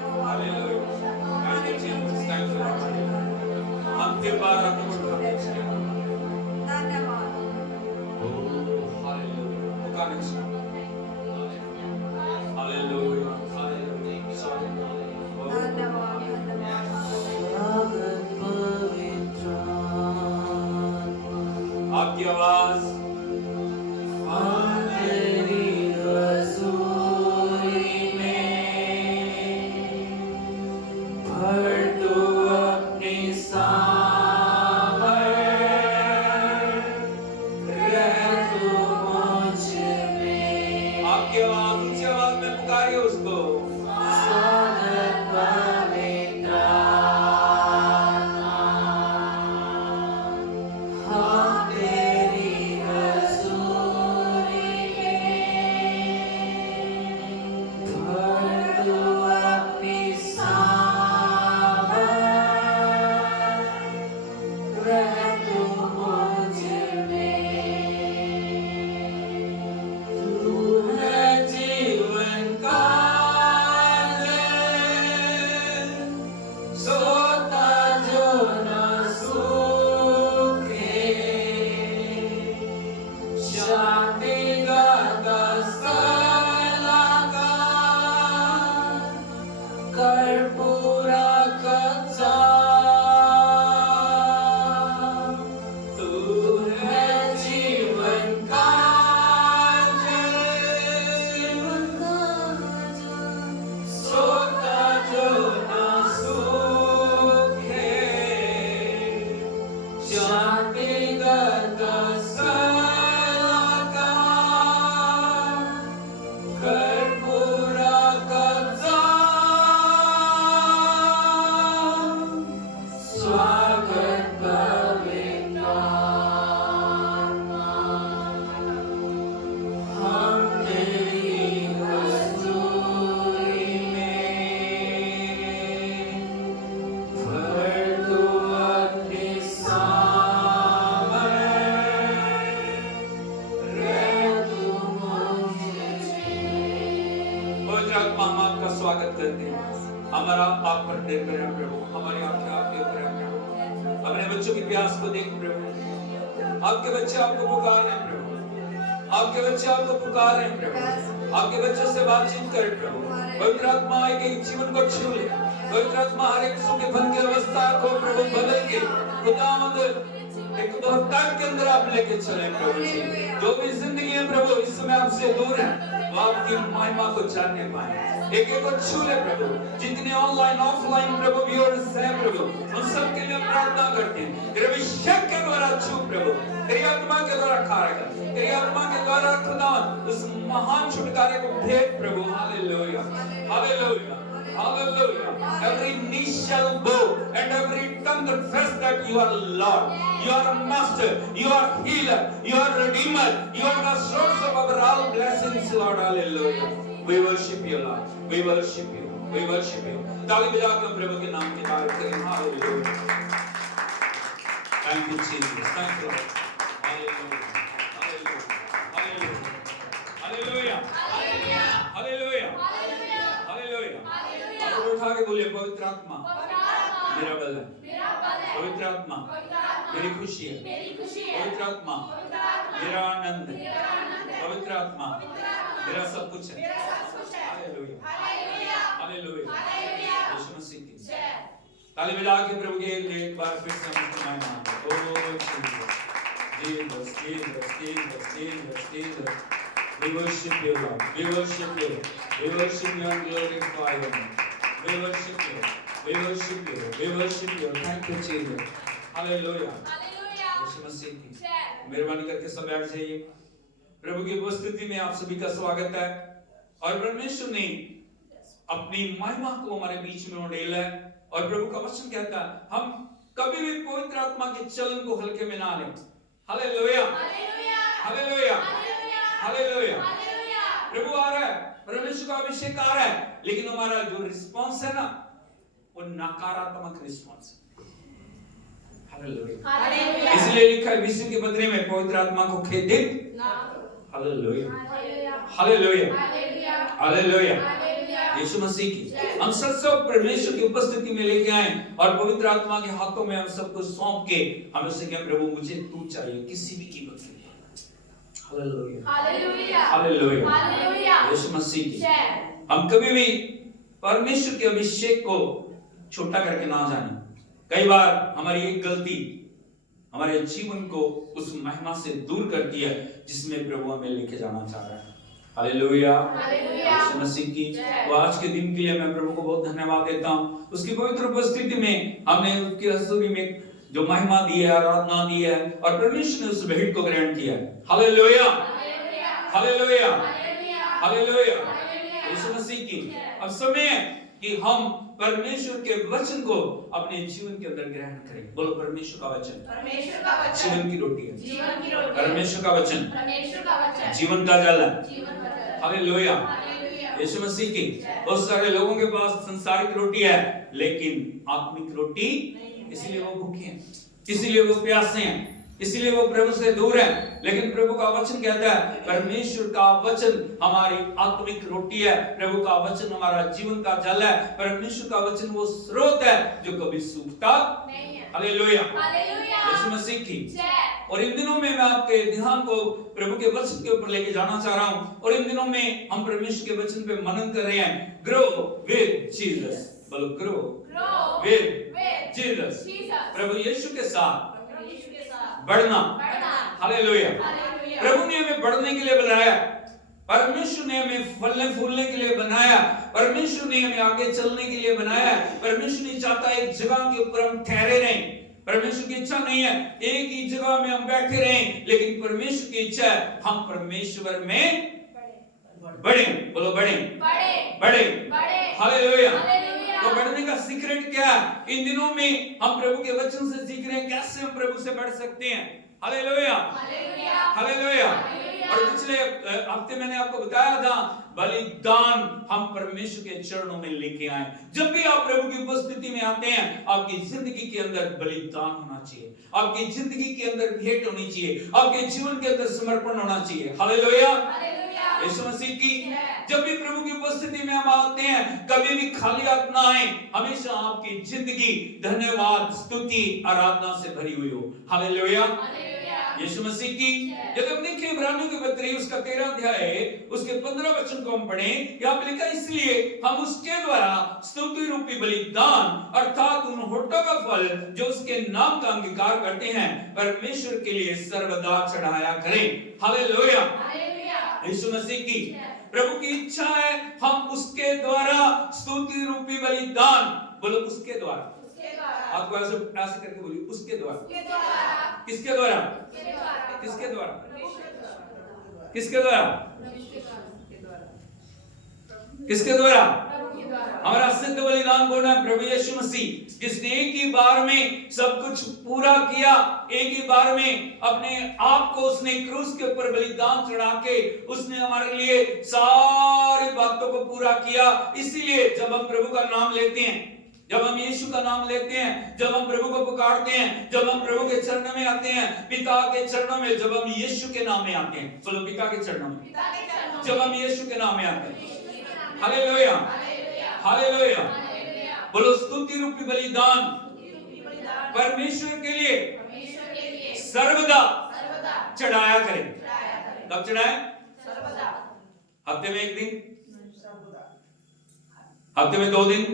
स्वागत करते हैं। हमारा आप पर निर्भर है प्रभु, हमारी आंखें आपके ऊपर है प्रभु। अपने बच्चों की प्यास को देख प्रभु, आपके बच्चे आपको पुकार रहे हैं प्रभु, आपके बच्चे आपको पुकार रहे हैं प्रभु, आपके बच्चों से बातचीत करें प्रभु। पवित्र आत्मा एक जीवन को छू ले, पवित्र आत्मा हर एक सुख भन की अवस्था को प्रभु बदल के खुदावंद एक उदारता के अंदर आप लेके चले प्रभु जी। जो भी जिंदगी है प्रभु इस समय आपसे दूर है, वो आपकी महिमा को जानने पाए। एक एक को छू ले प्रभु, जितने ऑनलाइन ऑफलाइन प्रभु व्यूअर्स हैं प्रभु, उन सब के लिए प्रार्थना करते हैं। तेरे अभिषेक के द्वारा छू प्रभु, तेरी आत्मा के द्वारा कार्य कर, तेरी आत्मा के द्वारा खुदा उस महान छुटकारे को भेज प्रभु। Hallelujah, hallelujah, hallelujah. Every knee shall bow and every tongue confess that you are Lord, you are Master, you are Healer, you are Redeemer, you are the source of our all blessings, Lord. Hallelujah. We worship you, Lord. We worship you. We worship you. ताली बजाकर प्रभु के नाम की तारीफ करें। Hallelujah. Thank you, Jesus. Thank you, Lord. Hallelujah. Hallelujah. Hallelujah. Hallelujah. Hallelujah. Hallelujah. Hallelujah. उठा के बोलिए, पवित्र आत्मा मेरा बल है, पवित्र आत्मा मेरी खुशी है, पवित्र आत्मा मेरा आनंद है, पवित्र आत्मा मेरा सब कुछ है। हालेलुया, हालेलुया, यीशु मसीह की ताली बजा के प्रभु के लिए एक बार फिर से हम महिमा oh Jesus Jesus Jesus Jesus Jesus. We worship you, Lord. We worship you. We worship you and glorify you. We worship you. We worship you. We worship you. Thank you, Jesus. Hallelujah. Hallelujah. यीशु मसीह की मेहरबानी करके सब बैठ जाइए। प्रभु की उपस्थिति में आप सभी का स्वागत है। और परमेश्वर ने अपनी महिमा को हमारे बीच में उड़ेला है। और प्रभु का वचन कहता है हम कभी भी पवित्र आत्मा के चलन को हल्के में ना लें। Hallelujah, hallelujah, hallelujah. प्रभु आ रहा है, परमेश्वर का अभिषेक आ रहा है, लेकिन हमारा जो रिस्पांस है ना वो नकारात्मक रिस्पांस है। हालेलुया। इसलिए लिखा है विषय के पत्री में पवित्र आत्मा को खेदित ना करो। Hallelujah, hallelujah, hallelujah. Yeshu Masih की हम सब परमेश्वर की उपस्थिति में लेके आए और पवित्र आत्मा के हाथों में हम सब कुछ सौंप के हम उससे कहें प्रभु मुझे तू चाहिए किसी भी कीमत पे। Hallelujah, hallelujah, hallelujah, hallelujah. Yeshu Masih की हम कभी भी परमेश्वर के अभिषेक को छोटा करके ना जाने। कई बार हमारी एक गलती हमारे जीवन को उस महिमा से दूर करती है जिसमें प्रभु हमें लेके जाना चाह रहा है। हालेलुया, यीशु मसीह की तो आज के दिन के लिए मैं प्रभु को बहुत धन्यवाद देता हूँ। उसकी पवित्र उपस्थिति में हमने उसकी हजूरी में जो महिमा दी है, आराधना दी है और परमेश्वर ने उस भेंट को ग्रहण किया है। Hallelujah, hallelujah, hallelujah, Yeshu Masih की अब समय है कि हम परमेश्वर के वचन को अपने जीवन के अंदर ग्रहण करें। बोलो परमेश्वर का वचन, परमेश्वर का वचन जीवन की रोटी है, जीवन की रोटी। परमेश्वर का वचन, परमेश्वर का वचन जीवन का जल है, जीवन का जल। हालेलुया, यीशु मसीह की बहुत सारे लोगों के पास सांसारिक रोटी है लेकिन आत्मिक रोटी, इसलिए वो भूखे हैं, इसलिए वो प्यासे हैं, इसलिए वो प्रभु से दूर है। लेकिन प्रभु का वचन कहता है परमेश्वर का वचन हमारी आत्मिक रोटी है, प्रभु का वचन हमारा जीवन का जल है, परमेश्वर का वचन वो स्रोत है जो कभी सूखता नहीं है। हालेलुया, यीशु मसीह की और इन दिनों में मैं आपके ध्यान को प्रभु के वचन के ऊपर लेके जाना चाह रहा हूं। और इन दिनों में हम परमेश्वर के वचन पे मनन कर रहे हैं। ग्रो विद जीसस, बोलो ग्रो विद जीसस, प्रभु यीशु के साथ बढ़ना। हालेलुया, प्रभु ने हमें बढ़ने के लिए बुलाया, परमेश्वर ने हमें फलने फूलने के लिए बनाया, परमेश्वर ने हमें आगे चलने के लिए बनाया। परमेश्वर नहीं चाहता एक जगह के ऊपर हम ठहरे रहें, परमेश्वर की इच्छा नहीं है एक ही जगह में हम बैठे रहें, लेकिन परमेश्वर की इच्छा है हम परमेश्वर में बढ़े। बोलो बढ़े, बढ़े, हालेलुया। तो बढ़ने का सीक्रेट क्या है? इन दिनों में हम प्रभु के वचन से सीख रहे हैं कैसे हम प्रभु से बढ़ सकते हैं। Hallelujah, hallelujah. और पिछले हफ्ते मैंने आपको बताया था बलिदान हम परमेश्वर के चरणों में लेके आए। जब भी आप प्रभु की उपस्थिति में आते हैं आपकी जिंदगी के अंदर बलिदान होना चाहिए, आपकी जिंदगी के अंदर भेंट होनी चाहिए, आपके जीवन के अंदर समर्पण होना चाहिए। हालेलुया, यीशु मसीह की जब भी प्रभु की उपस्थिति में हम आते हैं, कभी भी खाली हाथ ना आए। हमेशा आपकी जिंदगी धन्यवाद, स्तुति, आराधना से भरी हुई हो। हालेलुया, यीशु मसीह की। यदि हम देखें इब्रानियों के पत्री उसका 13 अध्याय उसके 15 वचन को हम पढ़ें, यहाँ पे लिखा इसलिए हम उसके द्वारा स्तुति रूपी बलिदान अर्थात उन होठों का फल जो उसके नाम का अंगीकार करते हैं परमेश्वर के लिए सर्वदा चढ़ाया करें। हालेलुया, यीशु मसीह की। प्रभु की इच्छा है हम उसके द्वारा स्तुति रूपी बलिदान, बोलो उसके द्वारा, आपको ऐसे करके बोलिए उसके द्वारा। किसके द्वारा? किसके द्वारा? किसके द्वारा? किसके द्वारा? हमारा सिद्ध बलिदान कौन है? प्रभु यीशु मसीह, जिसने एक ही बार में सब कुछ पूरा किया। एक ही बार में अपने आप को उसने क्रूस के ऊपर बलिदान चढ़ा के उसने हमारे लिए सारी बातों को पूरा किया। इसीलिए जब हम प्रभु का नाम लेते हैं, जब हम यीशु का नाम लेते हैं, जब हम प्रभु को पुकारते हैं, जब हम प्रभु के चरणों में आते हैं, पिता के चरणों में, जब हम यीशु के नाम में आते हैं, बोलो पिता के चरणों में, जब हम यीशु के नाम में आते हैं, हालेलुया, हालेलुया, बोलो स्तुति रूपी बलिदान परमेश्वर के लिए सर्वदा चढ़ाया करें। कब चढ़ाए? हफ्ते में 1 दिन, हफ्ते में 2 दिन,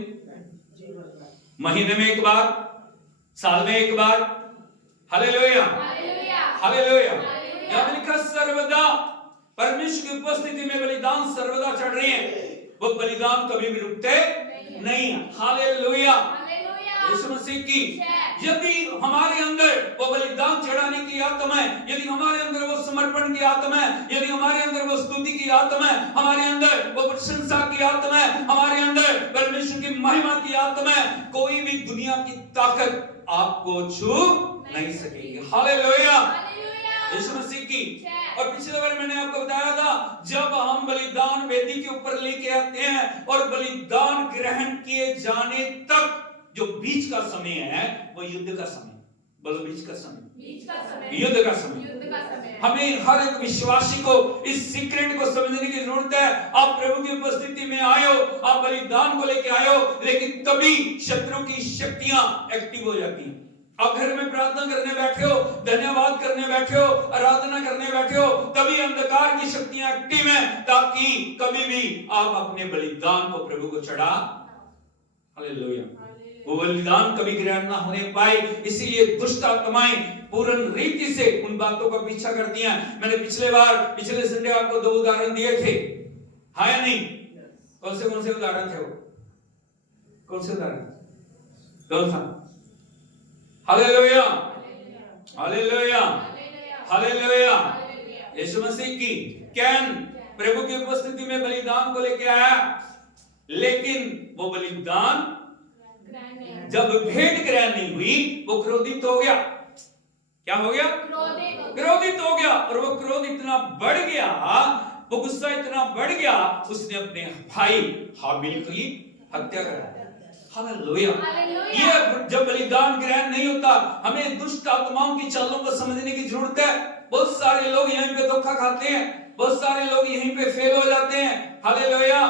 महीने में 1 बार, साल में 1 बार। Hallelujah, hallelujah. यहाँ लिखा सर्वदा परमेश्वर की उपस्थिति में बलिदान सर्वदा चढ़ रहे हैं। वो बलिदान कभी भी रुकते नहीं। हालेलुया, यीशु मसीह की। यदि हमारे अंदर वो बलिदान चढ़ाने की आत्मा है, यदि हमारे अंदर वो समर्पण की आत्मा है, यदि हमारे अंदर वो स्तुति की आत्मा है, हमारे अंदर वो प्रशंसा की आत्मा है, हमारे अंदर परमेश्वर की महिमा की आत्मा है, कोई भी दुनिया की ताकत आपको छू नहीं सकेगी। हालेलुया, यीशु मसीह की। और पिछले बार मैंने आपको बताया था, जब हम बलिदान वेदी के ऊपर लेके आते हैं और बलिदान ग्रहण किए जाने तक जो बीच का समय है वो युद्ध का समय। बोलो बीच का समय, युद्ध का समय। हमें हर एक विश्वासी को इस सीक्रेट को समझने की जरूरत है। आप प्रभु की उपस्थिति में आए हो, आप बलिदान को लेके आए हो, लेकिन तभी शत्रु की शक्तियां एक्टिव हो जाती हैं। आप घर में प्रार्थना करने बैठे हो, धन्यवाद करने बैठे हो, आराधना करने बैठे हो, तभी अंधकार की शक्तियां एक्टिव हैं, ताकि कभी भी आप अपने बलिदान को प्रभु को चढ़ा। हालेलुया, वो बलिदान कभी ग्रहण ना होने पाए। इसीलिए दुष्ट आत्माएं पूर्ण रीति से उन बातों का पीछा करती हैं। मैंने पिछले संडे आपको 2 उदाहरण दिए थे, हाँ या नहीं? कौन से उदाहरण थे वो? कौन से उदाहरण? कौन था? Hallelujah, hallelujah, hallelujah, Yeshu Masih की। कैन प्रभु की उपस्थिति में बलिदान को लेके आया, लेकिन वो बलिदान जब भेंट ग्रहण नहीं हुई, वो क्रोधित हो गया। क्या हो गया? क्रोधित हो गया। और वो क्रोध इतना बढ़ गया, वो गुस्सा इतना बढ़ गया, उसने अपने भाई हाबिल की हत्या कर दी। हालेलुया। ये जब बलिदान ग्रहण नहीं होता, हमें दुष्ट आत्माओं की चालों को समझने की जरूरत है। बहुत सारे लोग यहीं पे धोखा खाते हैं, बहुत सारे लोग यहीं पे फेल हो जाते हैं। हालेलुया।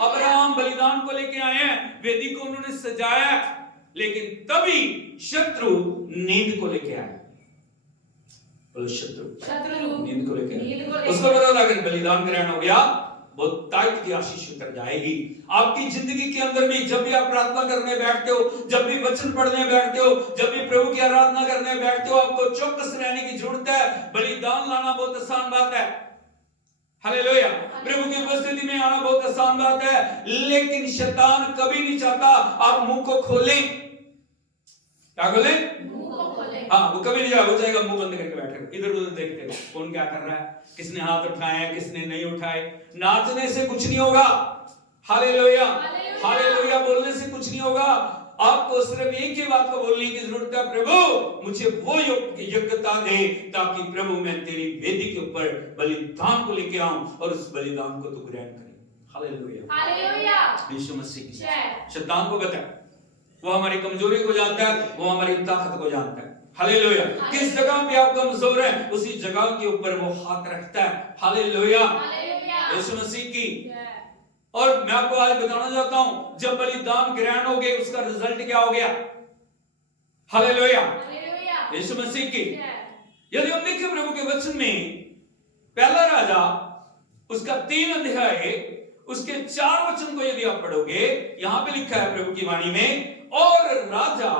अब्राहम बलिदान को लेके आए हैं, वेदी को उन्होंने सजाया, लेकिन तभी शत्रु नींद को लेके आया। बोलो शत्रु नींद को लेके आया। उसको पता था कि बलिदान ग्रहण हो गया, बहुत ताकत की आशीष उतर जाएगी। आपकी जिंदगी के अंदर भी जब भी आप प्रार्थना करने बैठते हो, जब भी वचन पढ़ने बैठते हो, जब भी प्रभु की आराधना करने बैठते हो, आपको चौकस रहने की जरूरत है। बलिदान लाना बहुत आसान बात है। हालेलुया। प्रभु की उपस्थिति में आना बहुत आसान बात है, लेकिन शैतान कभी नहीं चाहता आप मुंह को खोलें। क्या खोलें? हाँ, वो कभी नहीं जाएगा, वो जाएगा मुंह बंद करके बैठे, इधर उधर देखते हो कौन क्या कर रहा है, किसने हाथ उठाए हैं, किसने नहीं उठाए। नाचने से कुछ नहीं होगा। हालेलुया, हालेलुया बोलने से कुछ नहीं होगा। आपको सिर्फ एक ही बात को बोलने की जरूरत है, प्रभु मुझे वो योग्यता दे, ताकि प्रभु मैं तेरी वेदी के ऊपर बलिदान को लेके आऊं और उस बलिदान को तू ग्रहण करे। हालेलुया, हालेलुया, यीशु मसीह की। शैतान को बता, वो हमारी कमजोरी को जानता है, वो हमारी ताकत को जानता है। हालेलुया। किस जगह पे आप कमजोर हैं, उसी जगह के ऊपर वो हाथ रखता है। हालेलुया, यीशु मसीह की। और मैं आपको आज बताना चाहता हूं, जब बलिदान ग्रहण हो गए उसका रिजल्ट क्या हो गया? हालेलुया, यीशु मसीह की। यदि हम देखें प्रभु के वचन में, पहला राजा उसका 3 अध्याय उसके 4 वचन को यदि आप पढ़ोगे, यहां पे लिखा है प्रभु की वाणी में, और राजा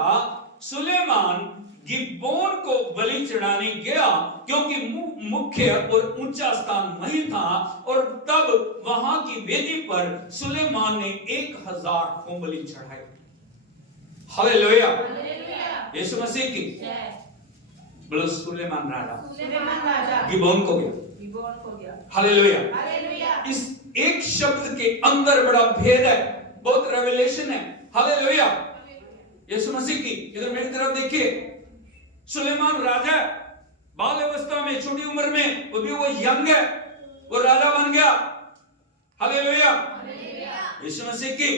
सुलेमान गिबोन को बलि चढ़ाने गया क्योंकि मुख्य और ऊंचा स्थान वही था, और तब वहां की वेदी पर सुलेमान ने 1000 होमबलि चढ़ाए। हालेलुया, यीशु मसीह की। बोलो सुलेमान राजा गिबोन को गया। हालेलुया। इस एक शब्द के अंदर बड़ा भेद है, बहुत रेवलेशन है। हालेलुया, यीशु मसीह की। इधर मेरी तरफ देखिए, सुलेमान राजा बाल अवस्था में, छोटी उम्र में, वो यंग है, वो राजा बन गया। हालेलुया, यीशु मसीह की।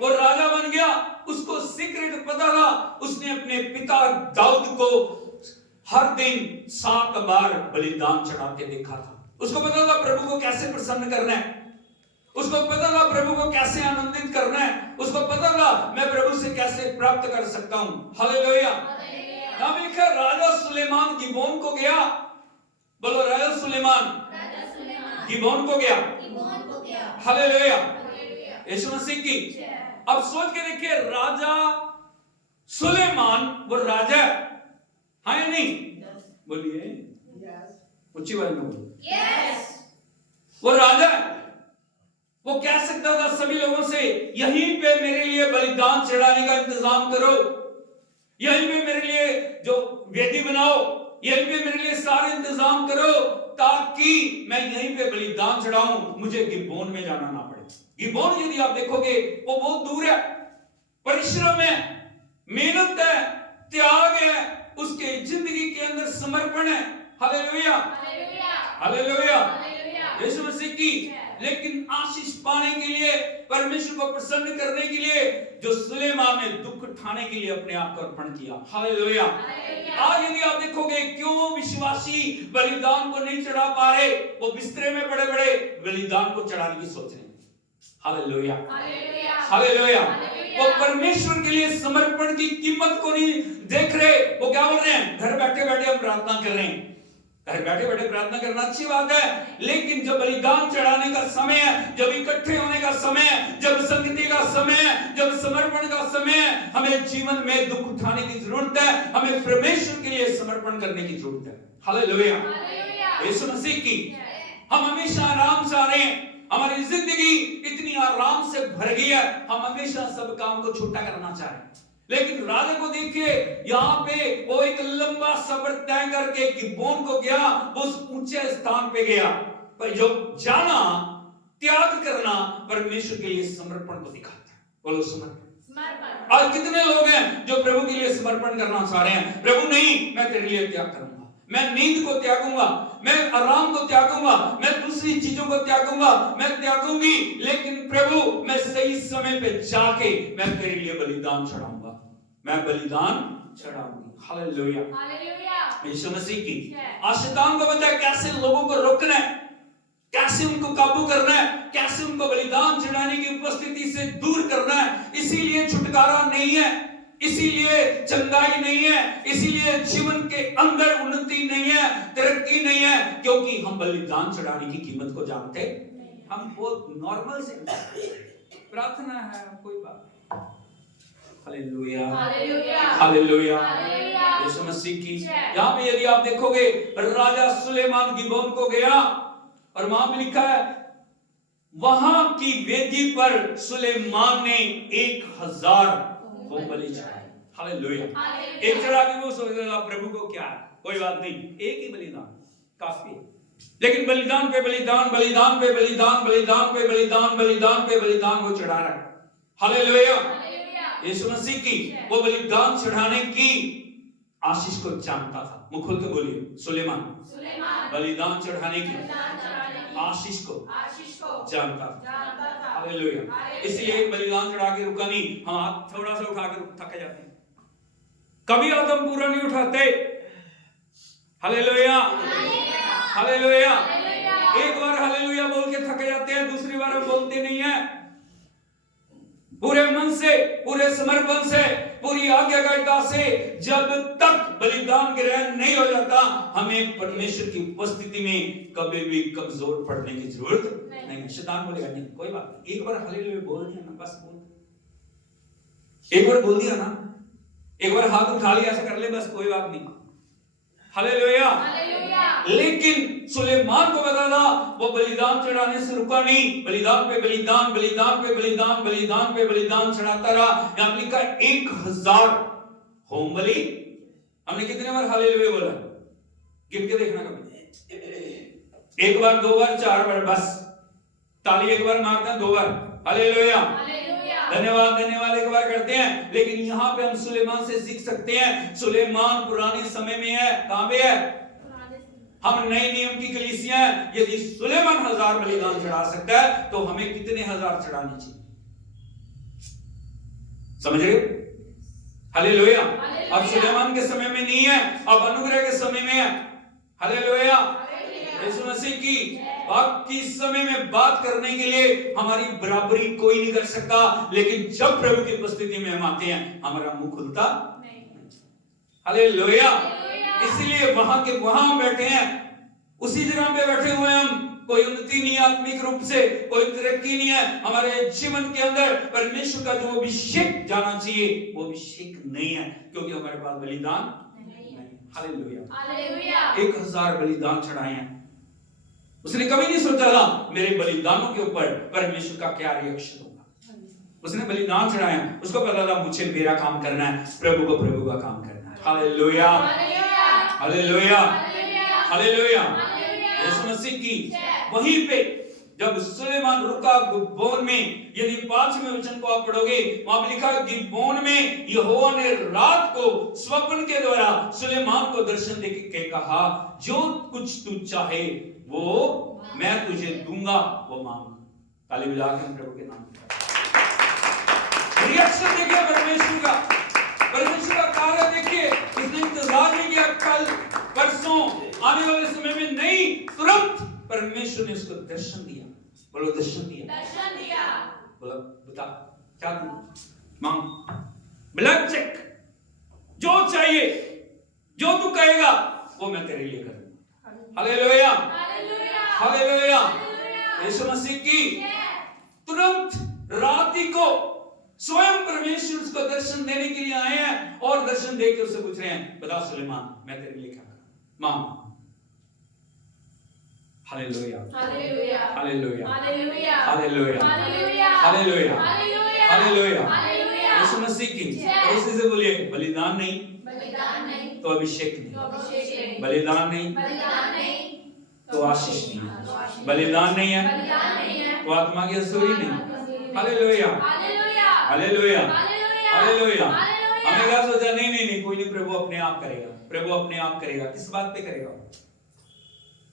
वो राजा बन गया, उसको सीक्रेट पता था। उसने अपने पिता दाऊद को हर दिन 7 बार बलिदान चढ़ाते देखा था। उसको पता था प्रभु को कैसे प्रसन्न करना है, उसको पता था प्रभु को कैसे आनंदित करना है, उसको पता था मैं प्रभु से कैसे प्राप्त कर सकता हूं। हालेलुया। नाम लिखा राजा सुलेमान गिबोन को गया। बोलो राजा सुलेमान गिबोन को गया। हालेलुया, यीशु मसीह की। अब सोच के देखिए, राजा सुलेमान वो राजा है, हाँ या नहीं? बोलिए, ऊंची आवाज में बोलो। वो राजा है। वो कह सकता था सभी लोगों से, यहीं पे मेरे लिए बलिदान चढ़ाने का इंतजाम करो, यहीं पे मेरे लिए जो वेदी बनाओ, यहीं पे मेरे लिए सारे इंतजाम करो, ताकि मैं यहीं पे बलिदान चढ़ाऊं, मुझे गिबोन में जाना ना पड़े। गिबोन यदि आप देखोगे वो बहुत दूर है, परिश्रम है, मेहनत है, त्याग है, उसके जिंदगी के अंदर समर्पण है। हालेलुया, हालेलुया, यीशु मसीह की। लेकिन आशीष पाने के लिए, परमेश्वर को प्रसन्न करने के लिए, जो सुलेमान ने दुख उठाने के लिए अपने आप को अर्पण किया। हालेलुया। आज यदि आप देखोगे क्यों विश्वासी बलिदान को नहीं चढ़ा पा रहे, वो बिस्तरे में बड़े बड़े बलिदान को चढ़ाने की सोच रहे हैं। Hallelujah, hallelujah. वो परमेश्वर के लिए समर्पण की कीमत को नहीं देख रहे। वो क्या बोल रहे हैं? घर बैठे बैठे हम प्रार्थना कर रहे हैं। घर बैठे बैठे प्रार्थना करना अच्छी बात है, लेकिन जब बलिदान चढ़ाने का समय है, जब इकट्ठे होने का समय है, जब संगति का समय है, जब समर्पण का समय है, हमें जीवन में दुख उठाने की जरूरत है, हमें परमेश्वर के लिए समर्पण करने की जरूरत है। हालेलुया, यीशु मसीह की। हम हमेशा आराम से आ रहे हैं, हमारी जिंदगी इतनी आराम से भर गई है, हम हमेशा सब काम को छोटा करना चाह रहे हैं। लेकिन राजा को देखिए, यहाँ पे वो एक लंबा सफर तय करके गिबोन को गया, वो उस ऊंचे स्थान पे गया। पर जो जाना, त्याग करना परमेश्वर के लिए समर्पण को दिखाता है। बोलो समर्पण। आज कितने लोग हैं जो प्रभु के लिए समर्पण करना चाह रहे हैं? प्रभु नहीं, मैं तेरे लिए त्याग करूंगा, मैं नींद को त्यागूंगा, मैं आराम को त्यागूंगा, मैं दूसरी चीजों को त्यागूंगा, मैं त्यागूंगी, लेकिन प्रभु मैं सही समय पे जाके मैं तेरे लिए बलिदान चढ़ाऊंगा, मैं बलिदान चढ़ाऊंगी। हालेलुया, यीशु मसीह की। आज शैतान को पता है कैसे लोगों को रोकना है, कैसे उनको काबू करना है, कैसे उनको बलिदान चढ़ाने की उपस्थिति से दूर करना है। इसीलिए छुटकारा नहीं है, इसीलिए चंगाई नहीं है, इसीलिए जीवन के अंदर उन्नति नहीं है, तरक्की नहीं है, क्योंकि हम बलिदान चढ़ाने की कीमत को जानते। हम बहुत नॉर्मल से प्रार्थना है, कोई बात। हालेलुया, हालेलुया, यीशु मसीह की। यहाँ पे यदि आप देखोगे, राजा सुलेमान गिबोन को गया और वहां पे लिखा है, वहां की वेदी पर सुलेमान ने 1000 बलि चढ़ाए। हालेलुया। एक चढ़ा के वो सोच रहा प्रभु को क्या है, कोई बात नहीं, एक ही बलिदान काफी है। लेकिन बलिदान पे बलिदान, बलिदान पे बलिदान, बलिदान पे बलिदान, बलिदान पे बलिदान वो चढ़ा रहा है। हालेलुया, यीशु मसीह की। वो बलिदान चढ़ाने की आशीष को जानता था। मुख खोल के बोलिए, सुलेमान बलिदान चढ़ाने की आशीष को जानता था। हालेलुया। इसलिए एक बलिदान चढ़ा के रुका नहीं, हम हाथ थोड़ा सा उठा के थक जाते हैं, कभी आदम पूरा नहीं उठाते। Hallelujah, hallelujah. एक बार हालेलुया बोल के थक जाते जाते हैं, दूसरी बार हम बोलते नहीं है। पूरे मन से, पूरे समर्पण से, पूरी आज्ञाकारिता से जब तक बलिदान ग्रहण नहीं हो जाता, हमें परमेश्वर की उपस्थिति में कभी भी कमजोर पड़ने की जरूरत नहीं है। शैतान बोलेगा नहीं, कोई बात नहीं, एक बार हालेलुया बोल दिया ना, बस बोल, एक बार बोल दिया ना, एक बार हाथ उठा लिया, ऐसा कर ले, बस कोई बात नहीं, हालेलुया। लेकिन सुलेमान को पता था, वो बलिदान चढ़ाने से रुका नहीं, बलिदान पे बलिदान, बलिदान पे बलिदान, बलिदान पे बलिदान चढ़ाता रहा। यहां लिखा 1000 होम बलि। हमने कितने बार हालेलुया बोला? गिन के देखना कभी, एक बार, दो बार, चार बार, बस ताली एक बार मारते हैं, दो बार हालेलुया, धन्यवाद धन्यवाद एक बार करते हैं। लेकिन यहाँ पे हम सुलेमान से सीख सकते हैं। सुलेमान पुराने समय में है, कहां पे है? हम नए नियम की कलीसिया है। यदि सुलेमान 1000 बलिदान चढ़ा सकता है, तो हमें कितने 1000 चढ़ानी चाहिए? समझ रहे हो? हालेलुया। अब सुलेमान के समय में नहीं है, अब अनुग्रह के समय में है। हालेलुया। यीशु मसीह की बाकी समय में बात करने के लिए हमारी बराबरी कोई नहीं कर सकता, लेकिन जब प्रभु की उपस्थिति में हम आते हैं, हमारा मुंह खुलता नहीं। हालेलुया। इसलिए वहां के वहां बैठे हैं, उसी जगह पे बैठे हुए हम, कोई उन्नति नहीं आत्मिक रूप से, कोई तरक्की नहीं है हमारे जीवन के अंदर। परमेश्वर का जो अभिषेक जाना चाहिए, वो अभिषेक नहीं है, क्योंकि हमारे पास बलिदान नहीं। हालेलुया। 1000 बलिदान चढ़ाए हैं। उसने कभी नहीं सोचा था मेरे बलिदानों के ऊपर परमेश्वर का क्या रिएक्शन होगा। उसने बलिदान चढ़ाया, उसको पता था मुझे मेरा काम करना है, प्रभु को प्रभु का काम करना है। Hallelujah, hallelujah, hallelujah. Yeshu Masih की वहीं पे जब सुलेमान रुका गिबोन में, यदि 5वें वचन को आप पढ़ोगे, वहां पे लिखा गिबोन में यहोवा ने रात को स्वप्न के द्वारा सुलेमान को दर्शन देके कहा, जो कुछ तू चाहे वो मैं तुझे दूंगा, वो मांग। ताली बजा के प्रभु के नाम पे रिएक्शन देखिए परमेश्वर का, परमेश्वर का कार्य देखिए। इसने इंतजार नहीं किया कल परसों आने वाले समय में, नहीं, तुरंत परमेश्वर ने उसको दर्शन दिया। बोलो दर्शन दिया, दर्शन दिया। बोलो बता क्या तू मांग, ब्लैंक चेक, जो चाहिए, जो तू कहेगा वो मैं तेरे लिए करूंगा। Hallelujah, hallelujah. यीशु मसीह की तुरंत रात्रि को स्वयं परमेश्वर उसको दर्शन देने के लिए आए हैं, और दर्शन देके उससे पूछ रहे हैं, बता सुलेमान मैं तेरे लिए क्या करूं, मांग। Hallelujah, hallelujah, hallelujah, hallelujah, hallelujah, hallelujah, hallelujah. Yeshu Masih की ऐसे से बोलिए, बलिदान नहीं, बलिदान नहीं तो अभिषेक नहीं, बलिदान नहीं तो आशीष नहीं, बलिदान नहीं है तो आत्मा की हसूरी नहीं। Hallelujah, hallelujah, hallelujah. हमने क्या सोचा, नहीं नहीं नहीं, कोई नहीं, प्रभु अपने आप करेगा, प्रभु अपने आप करेगा। किस बात पे करेगा?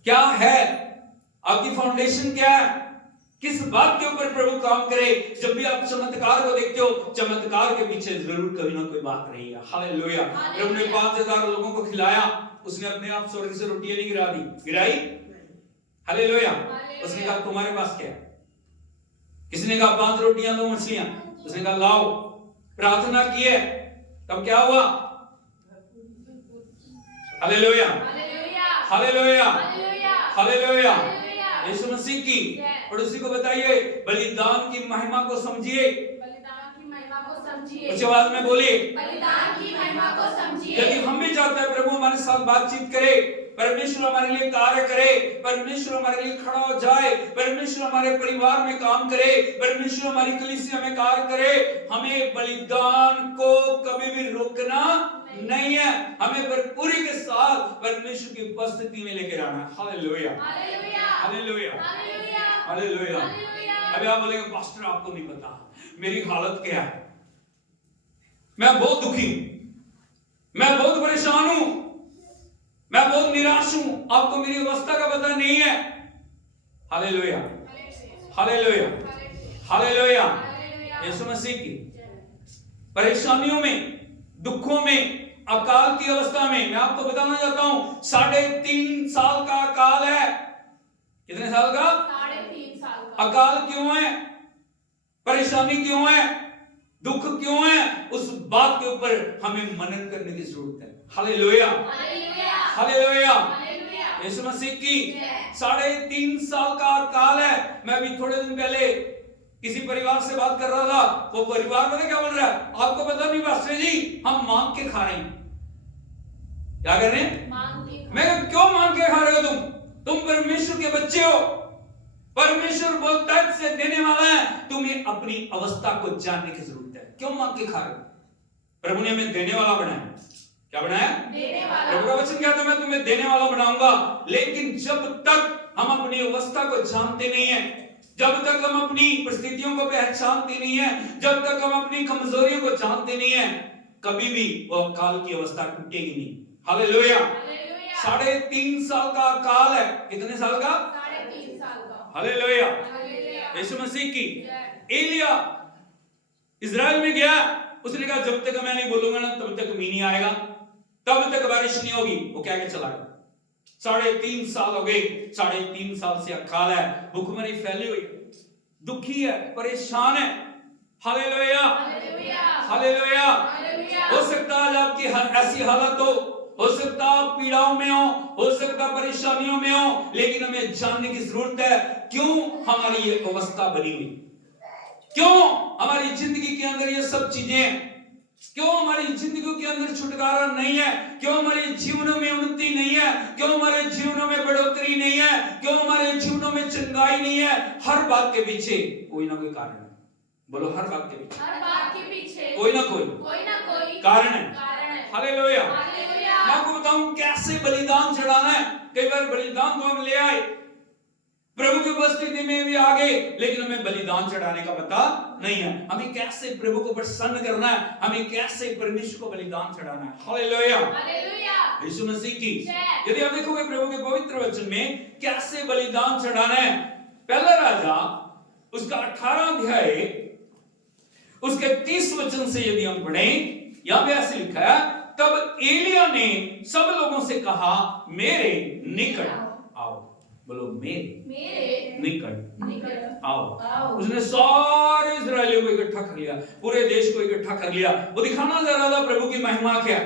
क्या है आपकी फाउंडेशन, क्या है, किस बात के ऊपर प्रभु काम करे? जब भी आप चमत्कार को देखते हो, चमत्कार के पीछे जरूर कभी ना कोई बात रही है। हालेलुया। प्रभु ने 5000 लोगों को खिलाया, उसने अपने आप स्वर्ग से रोटियां नहीं गिरा दी, गिराई? हालेलुया। उसने कहा तुम्हारे पास क्या है? किसी ने कहा 5 रोटियां 2 मछलियां, उसने कहा लाओ। प्रार्थना की है, तब क्या हुआ? Hallelujah, hallelujah, hallelujah. Yeshu Masih की पड़ोसी को बताइए, बलिदान की महिमा को समझिए, उच्च आवाज में बोलिए, बलिदान की महिमा को समझिए। यदि हम भी चाहते हैं प्रभु हमारे साथ बातचीत करे, परमेश्वर हमारे लिए कार्य करे, परमेश्वर हमारे लिए खड़ा हो जाए, परमेश्वर हमारे परिवार में काम करे, परमेश्वर हमारी कलीसिया में कार्य करे, हमें बलिदान को कभी भी रोकना नहीं है। हमें भरपूरी के साथ परमेश्वर की उपस्थिति में लेकर आना है। Hallelujah, hallelujah, hallelujah. अभी आप बोलेंगे पास्टर आपको नहीं पता मेरी हालत क्या है, मैं बहुत दुखी हूं, मैं बहुत परेशान हूं, मैं बहुत निराश हूं, आपको मेरी अवस्था का पता नहीं है। Hallelujah, hallelujah, hallelujah. Yeshu Masih की परेशानियों में, दुखों में, अकाल की अवस्था में, मैं आपको बताना चाहता हूं 3.5 साल का अकाल है। कितने साल का? 3.5 साल का। अकाल क्यों है, परेशानी क्यों है, दुख क्यों है, उस बात के ऊपर हमें मनन करने की जरूरत है। हालेलुया, हालेलुया, यीशु मसीह की 3.5 साल का अकाल है। मैं भी थोड़े दिन पहले किसी परिवार से बात कर रहा था, वो परिवार में क्या बोल रहा है, आपको पता नहीं पास्टर जी, हम मांग के खा रहे हैं। क्या कर रहे हैं? मैं क्यों मांग के खा रहे हो? तुम परमेश्वर के बच्चे हो, परमेश्वर बहुत तर्क से देने वाला है, तुम्हें अपनी अवस्था को जानने की जरूरत है। क्यों मांग के खा रहे हो? प्रभु ने हमें देने वाला बनाया। क्या बनाया? देने वाला। प्रभु का वचन क्या था, मैं तुम्हें देने वाला बनाऊंगा। लेकिन जब तक हम अपनी अवस्था को जानते नहीं है, जब तक हम अपनी परिस्थितियों को पहचानते नहीं है, जब तक हम अपनी कमजोरियों को जानते नहीं है, कभी भी वो अकाल की अवस्था टूटेगी नहीं। हालेलुया, 3.5 साल का अकाल है। कितने साल का? 3.5 साल का। हालेलुया, यीशु मसीह की। एलिया इजराइल में गया, उसने कहा जब तक मैं नहीं बोलूंगा ना तब तक मींह नहीं आएगा, तब तक बारिश नहीं होगी। वो क्या के चला गया। 3.5 साल हो गए, 3.5 साल से अकाल है, भूखमरी फैली हुई, दुखी है, परेशान है। Hallelujah, hallelujah. हो सकता है आज आपकी ऐसी हालत हो सकता आप पीड़ाओं में हो सकता परेशानियों में हो, लेकिन हमें जानने की जरूरत है क्यों हमारी ये अवस्था बनी हुई, क्यों हमारी जिंदगी के अंदर ये सब चीजें, क्यों हमारी जिंदगी के अंदर छुटकारा नहीं है, क्यों हमारे जीवनों में उन्नति नहीं है, क्यों हमारे जीवनों में बढ़ोतरी नहीं है, क्यों हमारे जीवनों में चंगाई नहीं है। हर बात के पीछे कोई ना कोई कारण है। बोलो, हर बात के पीछे कोई ना कोई कारण है। हालेलुया। मैं आपको बताऊं कैसे बलिदान चढ़ाना है। कई बार बलिदान तो हम ले आए, प्रभु की उपस्थिति में भी आ गए, लेकिन हमें बलिदान चढ़ाने का पता नहीं है। हमें कैसे प्रभु को प्रसन्न करना है, हमें कैसे परमेश्वर को बलिदान चढ़ाना है। हालेलुया, यीशु मसीह की। यदि आप देखोगे प्रभु के पवित्र वचन में कैसे बलिदान चढ़ाना है, पहला राजा उसका 18 अध्याय उसके 30 वचन से यदि हम पढ़ें, यहां पे ऐसे लिखा है, तब एलिया ने सब लोगों से कहा, मेरे निकट आओ। बोलो, मेरे निकट आओ। उसने सारे इस्राएलियों को इकट्ठा कर लिया, पूरे देश को इकट्ठा कर लिया। वो दिखाना चाह रहा था प्रभु की महिमा क्या,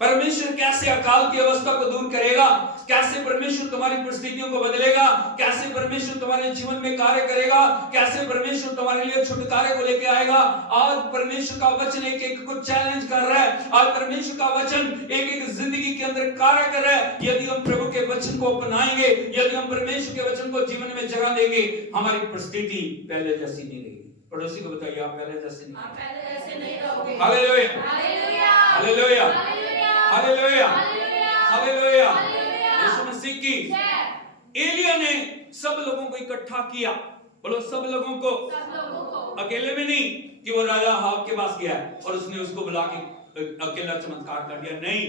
परमेश्वर कैसे अकाल की अवस्था को दूर करेगा, कैसे परमेश्वर तुम्हारी परिस्थितियों को बदलेगा, कैसे परमेश्वर तुम्हारे जीवन में कार्य करेगा, कैसे परमेश्वर तुम्हारे लिए छुटकारे को लेके आएगा। आज परमेश्वर का वचन एक एक को चैलेंज कर रहा है। आज परमेश्वर का वचन एक एक जिंदगी के अंदर कार्य कर रहा है। यदि हम प्रभु के वचन को अपनाएंगे, यदि हम परमेश्वर के वचन को जीवन में जगह देंगे, हमारी परिस्थिति पहले जैसी नहीं रहेगी। पड़ोसी को बताइए, आप पहले जैसे नहीं रहोगे। Hallelujah, hallelujah, hallelujah, hallelujah, Yeshu Masih की। एलिया ने सब लोगों को इकट्ठा किया। बोलो, सब लोगों को, अकेले में नहीं कि वो राजा अहाब के पास गया और उसने उसको बुला के अकेला चमत्कार कर दिया। नहीं,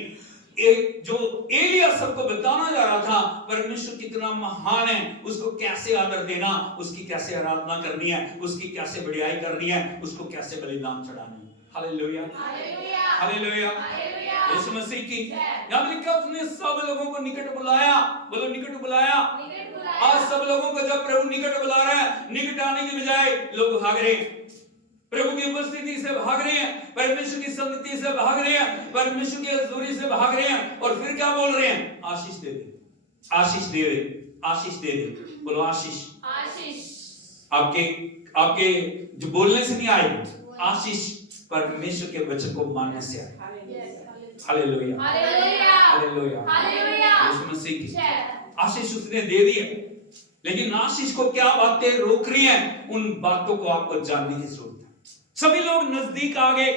एक जो एलिया सबको बताना जा रहा था परमेश्वर कितना महान है, उसको कैसे आदर देना, उसकी कैसे आराधना करनी है, उसकी कैसे बढ़ाई करनी है, उसको कैसे बलिदान चढ़ानी है। हालेलुया, हालेलुया, यीशु मसीह की। यहां लिखा उसने सब लोगों को निकट बुलाया। बोलो, निकट बुलाया। आज सब लोगों को जब प्रभु निकट बुला रहा है, निकट आने की बजाय लोग भाग रहे हैं, प्रभु की उपस्थिति से भाग रहे हैं, परमेश्वर की संगति से भाग रहे हैं, परमेश्वर की हजूरी से भाग रहे हैं, और फिर क्या बोल रहे हैं? आशीष दे दे, आशीष दे दे, आशीष दे दे। बोलो, आशीष। आपके जो बोलने से नहीं आएगी, आशीष परमेश्वर के वचन को मानने से आएगी। हालेलुया, हालेलुया, यीशु मसीह की। आशीष उसने दे दी है, लेकिन आशीष को क्या बातें रोक रही हैं, उन बातों को आपको जानने की जरूरत है। सभी लोग नजदीक आ गए,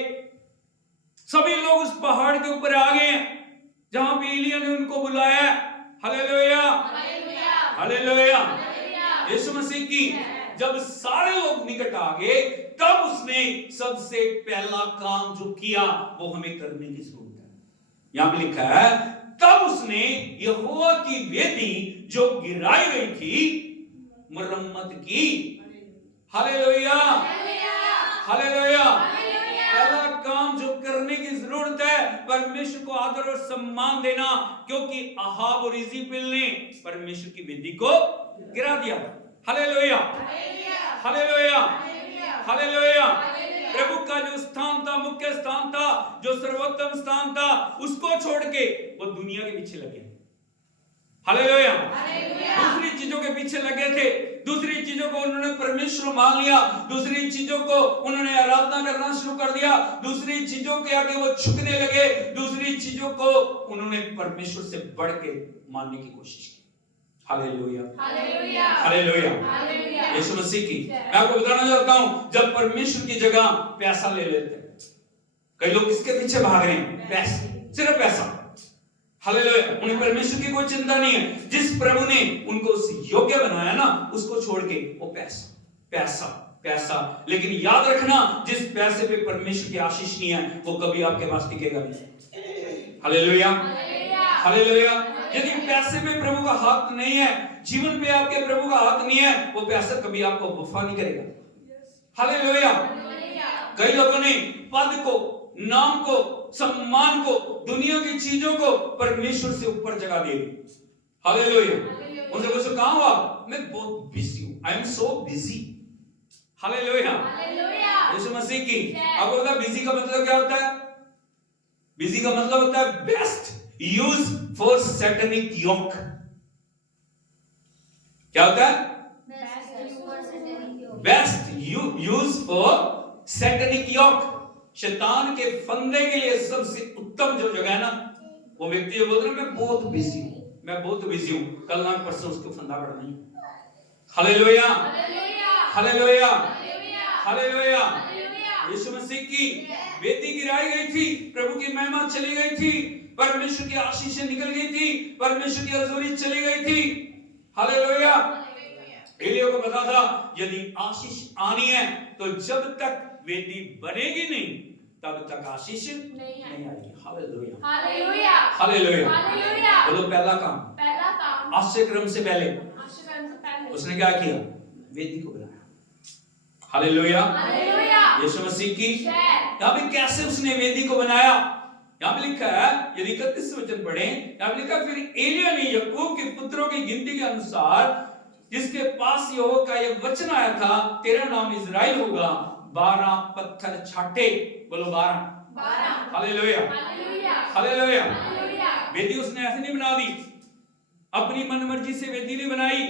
सभी लोग उस पहाड़ के ऊपर आ गए जहां पे एलिया ने उनको बुलाया। हालेलुया, हालेलुया, यीशु मसीह की। जब सारे लोग निकट आ गए, तब उसने सबसे पहला काम जो किया वो हमें करने की जरूरत है। यहां पे लिखा है, तब उसने यहोवा की वेदी जो गिराई गई थी मरम्मत की। Hallelujah, hallelujah. पहला काम जो करने की जरूरत है, परमेश्वर को आदर और सम्मान देना, क्योंकि अहाब और इज़ेबेल ने परमेश्वर की वेदी को गिरा दिया। Hallelujah, hallelujah, hallelujah. प्रभु का जो स्थान था, मुख्य स्थान था, जो सर्वोत्तम स्थान था, उसको छोड़ के वो दुनिया के पीछे लगे। हालेलुया। दूसरी चीजों के पीछे लगे थे, दूसरी चीजों को उन्होंने परमेश्वर मान लिया, दूसरी चीजों को उन्होंने आराधना करना शुरू कर दिया, दूसरी चीजों के आगे वो झुकने लगे, दूसरी चीजों को उन्होंने परमेश्वर से बढ़ के मानने की कोशिश की। Hallelujah, hallelujah, hallelujah. Yeshu Masih की मैं आपको बताना चाहता हूं, जब परमेश्वर की जगह पैसा ले लेते हैं, कई लोग किसके पीछे भाग रहे हैं? पैसे, सिर्फ पैसा। हालेलुया। उन्हें परमेश्वर की कोई चिंता नहीं है। जिस प्रभु ने उनको उस योग्य बनाया ना, उसको छोड़ के वो पैसा, पैसा, पैसा। लेकिन याद रखना, जिस पैसे पे परमेश्वर की आशीष नहीं है, वो कभी आपके पास टिकेगा नहीं। Hallelujah, hallelujah. यदि पैसे पे प्रभु का हाथ नहीं है, जीवन पे आपके प्रभु का हाथ नहीं है, वो पैसा कभी आपको वफा नहीं करेगा। हालेलुया। कई लोगों ने पद को, नाम को, सम्मान को, दुनिया की चीजों को परमेश्वर से ऊपर जगह दे दी। हालेलुया। उनसे पूछो कहां हो आप? मैं बहुत बिजी हूं, I am so busy. Hallelujah, Yeshu Masih की। आपको पता है बिजी का मतलब क्या होता है? बिजी का मतलब होता है बेस्ट यूज फॉर सैटेनिक योक। क्या होता है? बेस्ट यूज फॉर सैटेनिक योक। शैतान के फंदे के लिए सबसे उत्तम जो जगह है ना, वो व्यक्ति जो बोलता है मैं बहुत बिजी हूं, मैं बहुत बिजी हूं, कल ना परसों उसको फंदा पड़ना ही। Hallelujah, hallelujah, hallelujah. Yeshu Masih की वेदी गिराई गई थी, प्रभु की महिमा चली गई थी, परमेश्वर की आशीषें निकल गई थी, परमेश्वर की हजूरी चली गई थी। हालेलुया। एलिया को पता था यदि आशीष आनी है तो जब तक वेदी बनेगी नहीं, तब तक आशीष नहीं आएगी। Hallelujah, hallelujah, hallelujah. बोलो पहला काम, आश्रय से पहले उसने क्या किया? वेदी को बनाया। हालेलुया, यीशु मसीह की। यहाँ पे कैसे उसने वेदी को बनाया? यहाँ पे लिखा है, यदि 31 वचन पढ़े, यहाँ पे लिखा फिर एलिया ने याकूब के पुत्रों की गिनती के अनुसार, जिसके पास यहोवा का यह वचन आया था, तेरा नाम इज़राइल होगा, 12 पत्थर छाटे। बोलो 12। Hallelujah, hallelujah. वेदी उसने ऐसे नहीं बना दी, अपनी मनमर्जी से वेदी नहीं बनाई।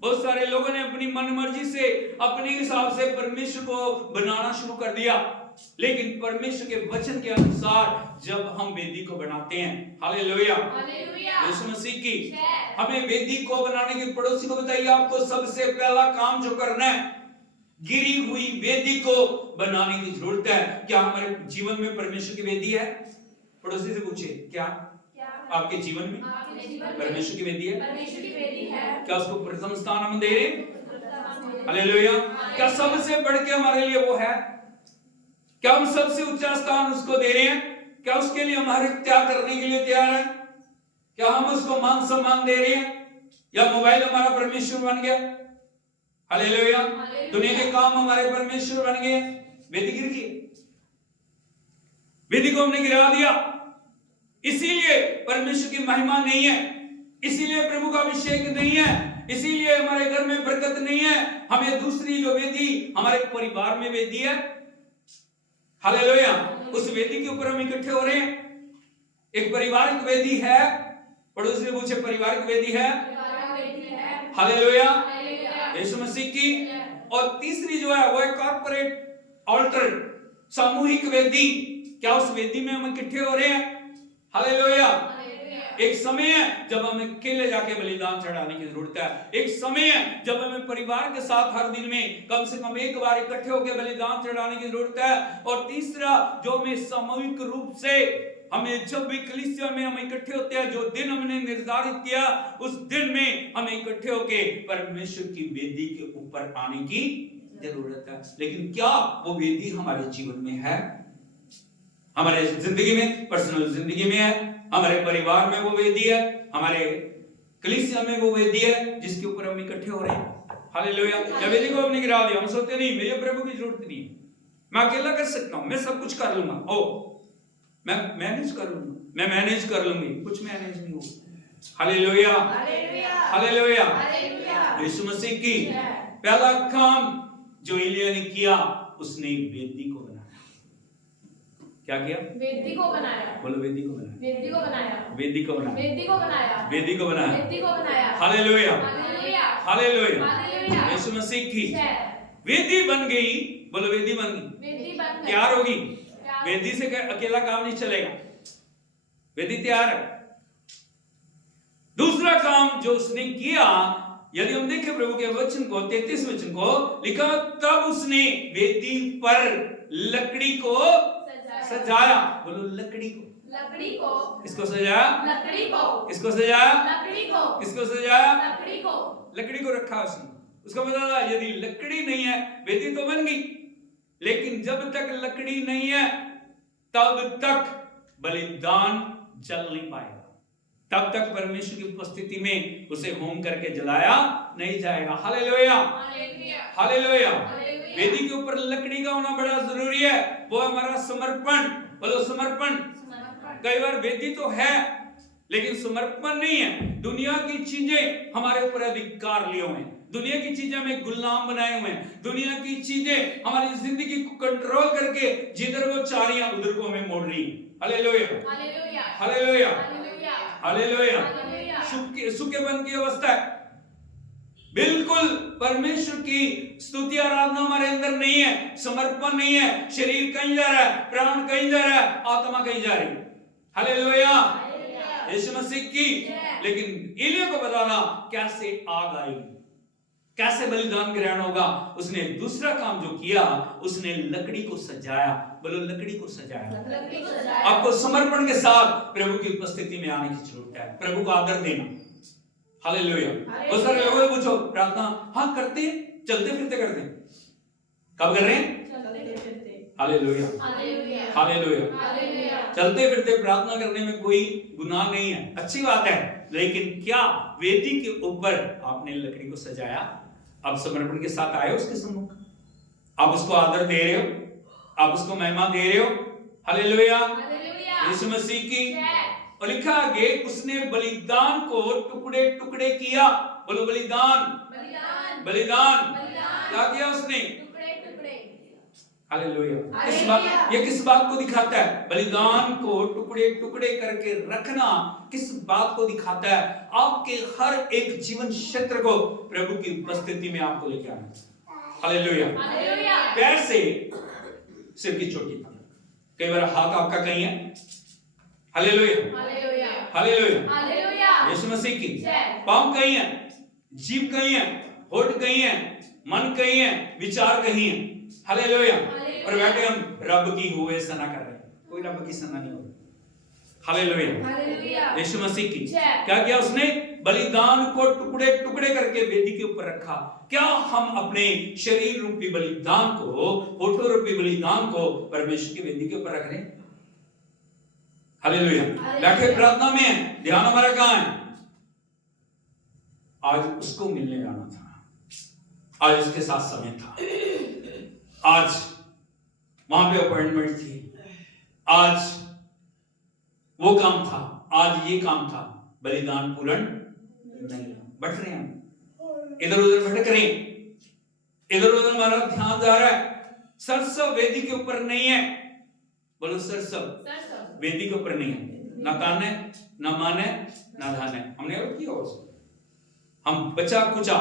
बहुत सारे लोगों ने अपनी मनमर्जी से, अपने हिसाब से परमेश्वर को बनाना शुरू कर दिया, लेकिन परमेश्वर के वचन के अनुसार जब हम वेदी को बनाते हैं, हालेलुया, यीशु मसीह की, हमें वेदी को बनाने की, पड़ोसी को बताइए आपको सबसे पहला काम जो करना है, गिरी हुई वेदी को बनाने की जरूरत है। क्या हमारे जीवन में परमेश्वर की वेदी है? पड़ोसी से पूछिए, क्या आपके जीवन में परमेश्वर की वेदी है? क्या उसको प्रथम स्थान हम दे रहे हैं? हालेलुया। क्या सबसे बढ़ के हमारे लिए वो है? क्या हम सबसे ऊंचा स्थान उसको दे रहे हैं? क्या उसके लिए हमारे त्याग करने के लिए तैयार है? क्या हम उसको मान सम्मान दे रहे हैं? या मोबाइल हमारा परमेश्वर बन गया? हालेलुया। दुनिया के काम हमारे परमेश्वर बन गए, वेदी गिर गई, वेदी को हमने गिरा दिया। इसीलिए परमेश्वर की महिमा नहीं है, इसीलिए प्रभु का अभिषेक नहीं है, इसीलिए हमारे घर में बरकत नहीं है। हमें दूसरी जो वेदी हमारे परिवार में वेदी है, हालेलुया, उस वेदी के ऊपर हम इकट्ठे हो रहे हैं। एक पारिवारिक वेदी है, पड़ोसी से पूछे पारिवारिक वेदी है? हालेलुया, यीशु मसीह की। और तीसरी जो है वो है कॉर्पोरेट ऑल्टर, सामूहिक वेदी। क्या उस वेदी में हम इकट्ठे हो रहे हैं? हालेलुया। एक समय है जब हमें अकेले जाके बलिदान चढ़ाने की जरूरत है। एक समय है जब हमें परिवार के साथ हर दिन में कम से कम एक बार इकट्ठे होकर बलिदान चढ़ाने की जरूरत है। और तीसरा जो हमें सामूहिक रूप से, हमें जब भी कलीसिया में हम इकट्ठे होते हैं, जो दिन हमने निर्धारित किया उस दिन में हमें इकट्ठे होकर परमेश्वर की वेदी के ऊपर आने की जरूरत है। लेकिन क्या वो वेदी हमारे जीवन में है? हमारे जिंदगी में, पर्सनल जिंदगी में है, हमारे परिवार में वो वेदी है, हमारे कलीसिया में वो वेदी है जिसके ऊपर हम इकट्ठे हो रहे हैं। हालेलुया। या वेदी को हमने गिरा दिया, हम सोचते नहीं मेरे प्रभु की जरूरत नहीं है, मैं अकेला कर सकता हूं, मैं सब कुछ कर लूंगा, ओ मैं मैनेज कर लूंगा, मैं मैनेज कर लूंगी। कुछ मैनेज नहीं होगा। हालेलुया, हालेलुया, यीशु मसीह की। पहला काम जो एलिया ने किया, उसने वेदी को बनाया। क्या किया? वेदी को बनाया। बोलो वेदी को बनाया। वेदी को बनाया। वेदी को बनाया। वेदी को बनाया। वेदी को बनाया। वेदी को बनाया। Hallelujah, hallelujah, hallelujah. Hallelujah. Yeshu Masih की जय। वेदी बन गई। बोलो वेदी बन गई। वेदी बन गई। तैयार होगी। वेदी से अकेला काम नहीं चलेगा, वेदी तैयार है। दूसरा काम जो उसने किया, यदि हम देखें प्रभु के वचन को, 33 वचन को लिखा, तब उसने वेदी पर लकड़ी को सजाया। बोलो लकड़ी को। लकड़ी को। किसको सजाया? लकड़ी को। किसको सजाया? लकड़ी को। किसको सजाया? लकड़ी को। लकड़ी को रखा उसने। उसका मतलब था यदि लकड़ी नहीं है, वेदी तो बन गई, लेकिन जब तक लकड़ी नहीं है तब तक बलिदान जल नहीं पाएगा, तब तक परमेश्वर की उपस्थिति में उसे होम करके जलाया नहीं जाएगा। Hallelujah, hallelujah. वेदी के ऊपर लकड़ी का होना बड़ा जरूरी है, वो हमारा समर्पण। बोलो समर्पण। कई बार वेदी तो है लेकिन समर्पण नहीं है। दुनिया की चीजें हमारे ऊपर अधिकार लिए हुए हैं, दुनिया की चीजें हमें गुलाम बनाए हुए हैं, दुनिया की चीजें हमारी जिंदगी को कंट्रोल करके जिधर वो चाह रही हैं उधर को हमें मोड़ रही है। Hallelujah, hallelujah, hallelujah, hallelujah, hallelujah. सूखेपन की अवस्था है, बिल्कुल परमेश्वर की स्तुति आराधना हमारे अंदर नहीं है, समर्पण नहीं है, शरीर कहीं जा रहा है, प्राण कहीं जा रहा है, आत्मा कहीं जा रही है। हालेलुया, यीशु मसीह की। लेकिन एलिया को बताना कैसे आग आएगी, कैसे बलिदान ग्रहण होगा। उसने दूसरा काम जो किया, उसने लकड़ी को सजाया। बोलो लकड़ी को सजाया। लकड़ी को सजाया। आपको समर्पण के साथ प्रभु की उपस्थिति में आने की जरूरत है, प्रभु को आदर देना। हालेलुया। बहुत सारे लोगों से पूछो प्रार्थना, हाँ करते हैं, चलते फिरते करते हैं। कब कर रहे हैं? Hallelujah, hallelujah, hallelujah. हालेलुया। चलते फिरते प्रार्थना करने में कोई गुनाह नहीं है, अच्छी बात है, लेकिन क्या वेदी के ऊपर आपने लकड़ी को सजाया? आप समर्पण के साथ आए उसके सम्मुख, आप उसको आदर दे रहे हो, आप उसको महिमा दे रहे हो। हालेलुया, यीशु मसीह की। और लिखा आगे, उसने बलिदान को टुकड़े टुकड़े किया। बोलो बलिदान, बलिदान, बलिदान। बलिदान। क्या किया उसने? टुकड़े टुकड़े। हालेलुया। किस बात, ये किस बात को दिखाता है? बलिदान को टुकड़े टुकड़े करके रखना किस बात को दिखाता है? आपके हर एक जीवन क्षेत्र को प्रभु की उपस्थिति में आपको लेके आना। Hallelujah, hallelujah. पैर से सिर की चोटी तक, कई बार हाथ आपका कहीं है। Hallelujah, hallelujah, hallelujah, hallelujah. Yeshu Masih की। जय। पांव कहीं है, जीभ कहीं है, होठ कहीं है, मन कहीं है, विचार कहीं है। हालेलुया। और बैठे हम रब की हुए सना कर रहे हैं, कोई रब की सना नहीं होगी। Hallelujah, hallelujah. यीशु मसीह की। जय। क्या किया उसने? बलिदान को टुकड़े टुकड़े करके वेदी के ऊपर रखा। क्या हम अपने शरीर रूपी बलिदान को, होठों रूपी बलिदान को परमेश्वर की वेदी के ऊपर रख रहे हैं? हालेलुया। बैठे प्रार्थना में, ध्यान हमारा कहां है? आज उसको मिलने जाना था, आज उसके साथ समय था, आज वहां पे अपॉइंटमेंट थी, आज वो काम था, आज ये काम था। बलिदान पूर्ण नहीं, भटक रहे हैं, इधर उधर भटक रहे हैं, इधर उधर हमारा ध्यान जा रहा है, सरसव वेदी के ऊपर नहीं है। बोलो सरसव वेदी के ऊपर नहीं है, ना कान है, ना मान है, ना धान है। हमने और किया उसको, हम बचा कुचा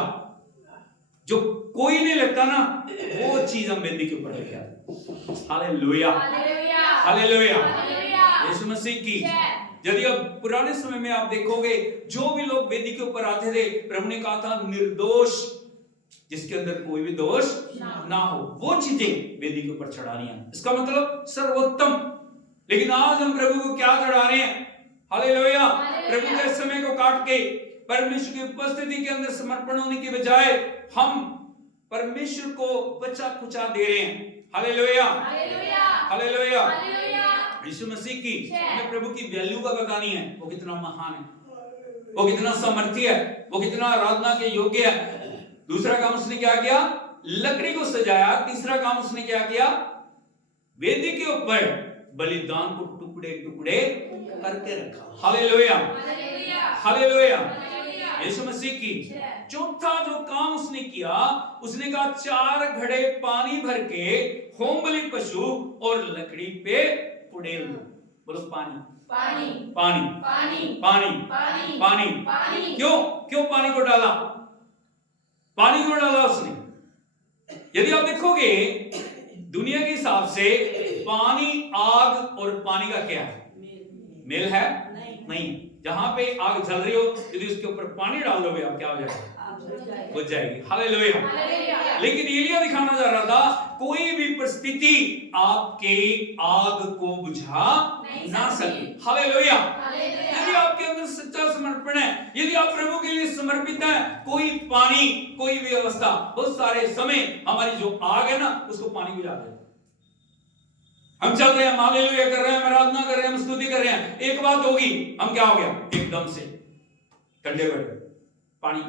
जो कोई नहीं लगता ना, वो चीज हम वेदी के ऊपर लेके आते। Hallelujah, hallelujah, hallelujah, hallelujah. Yeshu Masih की। यदि अब पुराने समय में आप देखोगे, जो भी लोग वेदी के ऊपर आते थे, प्रभु ने कहा था निर्दोष, जिसके अंदर कोई भी दोष ना हो, वो चीजें वेदी के ऊपर चढ़ानी है। इसका मतलब सर्वोत्तम। लेकिन आज हम प्रभु को क्या चढ़ा रहे हैं? हालेलुया। प्रभु के समय को काट के परमेश्वर की उपस्थिति के अंदर समर्पण होने की बजाय हम परमेश्वर को बचा कुचा दे रहे हैं। Hallelujah, hallelujah, hallelujah, hallelujah. Yeshu Masih की। हमें प्रभु की वैल्यू का बतानी है, वो कितना महान है, वो कितना सामर्थ्य है, वो कितना आराधना के योग्य है। दूसरा काम उसने क्या किया? लकड़ी को सजाया। तीसरा काम उसने क्या किया? वेदी के ऊपर बलिदान को टुकड़े टुकड़े करके रखा। Hallelujah, hallelujah, hallelujah. Yeshu Masih की। जय। चौथा जो काम उसने किया, उसने कहा 4 घड़े पानी भर के होमबलि पशु और लकड़ी पे उड़ेल दो। बोलो पानी पानी पानी पानी पानी पानी पानी। पानी। क्यों पानी को डाला? पानी क्यों डाला उसने? यदि आप देखोगे दुनिया के हिसाब से पानी, आग और पानी का क्या है? मेल है? नहीं। जहां पे आग जल रही हो, यदि उसके ऊपर पानी डाल दोगे, आप क्या हो जाएगा? बुझ जाएगी। हालेलुया। हालेलुया। लेकिन एलिया दिखाना चाह रहा था कोई भी परिस्थिति आपके आग को बुझा ना सके। हालेलुया। हालेलुया। यदि आपके अंदर सच्चा समर्पण है, यदि आप प्रभु के लिए समर्पित हैं, कोई पानी, कोई भी अवस्था, बहुत सारे समय हमारी जो आग है ना, उसको पानी बुझा देगा। हम चल रहे हैं, हालेलुया कर रहे हैं, आराधना कर रहे हैं, हम स्तुति कर रहे हैं, एक बात होगी, हम क्या हो गया? एकदम से ठंडे पड़ गए। पानी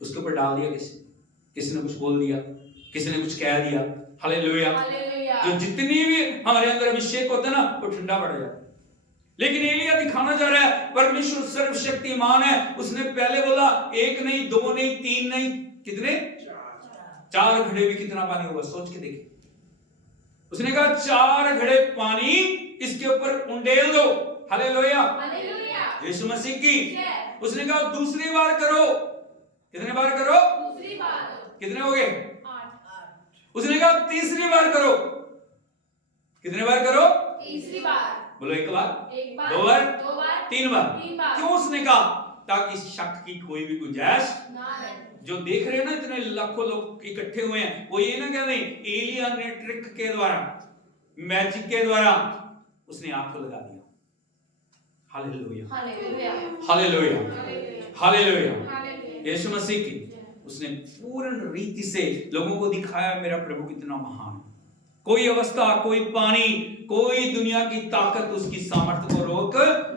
उसके ऊपर डाल दिया, किसी ने कुछ बोल दिया, किसी ने कुछ कह दिया। हालेलुया। जो जितनी भी हमारे अंदर अभिषेक होता है ना, वो ठंडा पड़ जाता है। लेकिन एलिया दिखाना चाह रहा है परमेश्वर सर्वशक्तिमान है। उसने पहले बोला 1 नहीं, 2 नहीं, 3 नहीं, कितने? 4 घड़े भी कितना पानी होगा, सोच के देखिए। उसने कहा 4 घड़े पानी इसके ऊपर उंडेल दो। हालेलुया। यीशु मसीह की। उसने कहा दूसरी बार करो। कितने बार करो? दूसरी बार। कितने हो गए? 8। उसने कहा तीसरी बार करो। कितने बार करो? तीसरी बार। बोलो एक बार, एक बार, 2 बार, 2 बार, 3 बार। 3 बार। क्यों उसने कहा? ताकि शक की कोई भी गुंजाइश ना रहे। जो देख रहे हैं ना, इतने लाखों लोग इकट्ठे हुए हैं, वो ये ना कह रहे एलिया ने ट्रिक के द्वारा, मैजिक के द्वारा उसने आग को लगा दिया। Hallelujah. Hallelujah. Hallelujah. Hallelujah. Hallelujah. Yeshu Masih की। उसने पूर्ण रीति से लोगों को दिखाया मेरा प्रभु कितना महान है। कोई अवस्था, कोई पानी, कोई दुनिया की ताकत उसकी सामर्थ्य को रोक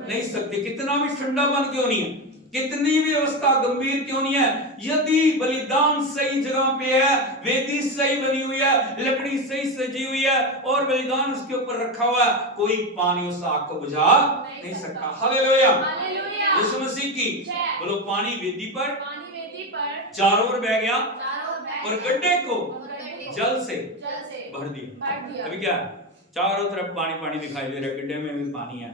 नहीं सकती। कितना भी ठंडा बन क्यों नहीं है, कितनी भी अवस्था गंभीर क्यों नहीं है, यदि बलिदान सही जगह पे है, वेदी सही बनी हुई है, लकड़ी सही सजी हुई है और बलिदान उसके ऊपर रखा हुआ है, कोई पानी उस आग को बुझा नहीं सकता। हालेलुया। हालेलुया। यीशु मसीह की। जय। बोलो पानी वेदी पर पानी वेदी पर चारों ओर बह गया चारों ओर बह और गया। गड्ढे को और गड्ढे को जल से जल से भर दिया। भर दिया। अभी क्या है? चारों तरफ पानी पानी दिखाई दे रहा है। गड्ढे में भी पानी है,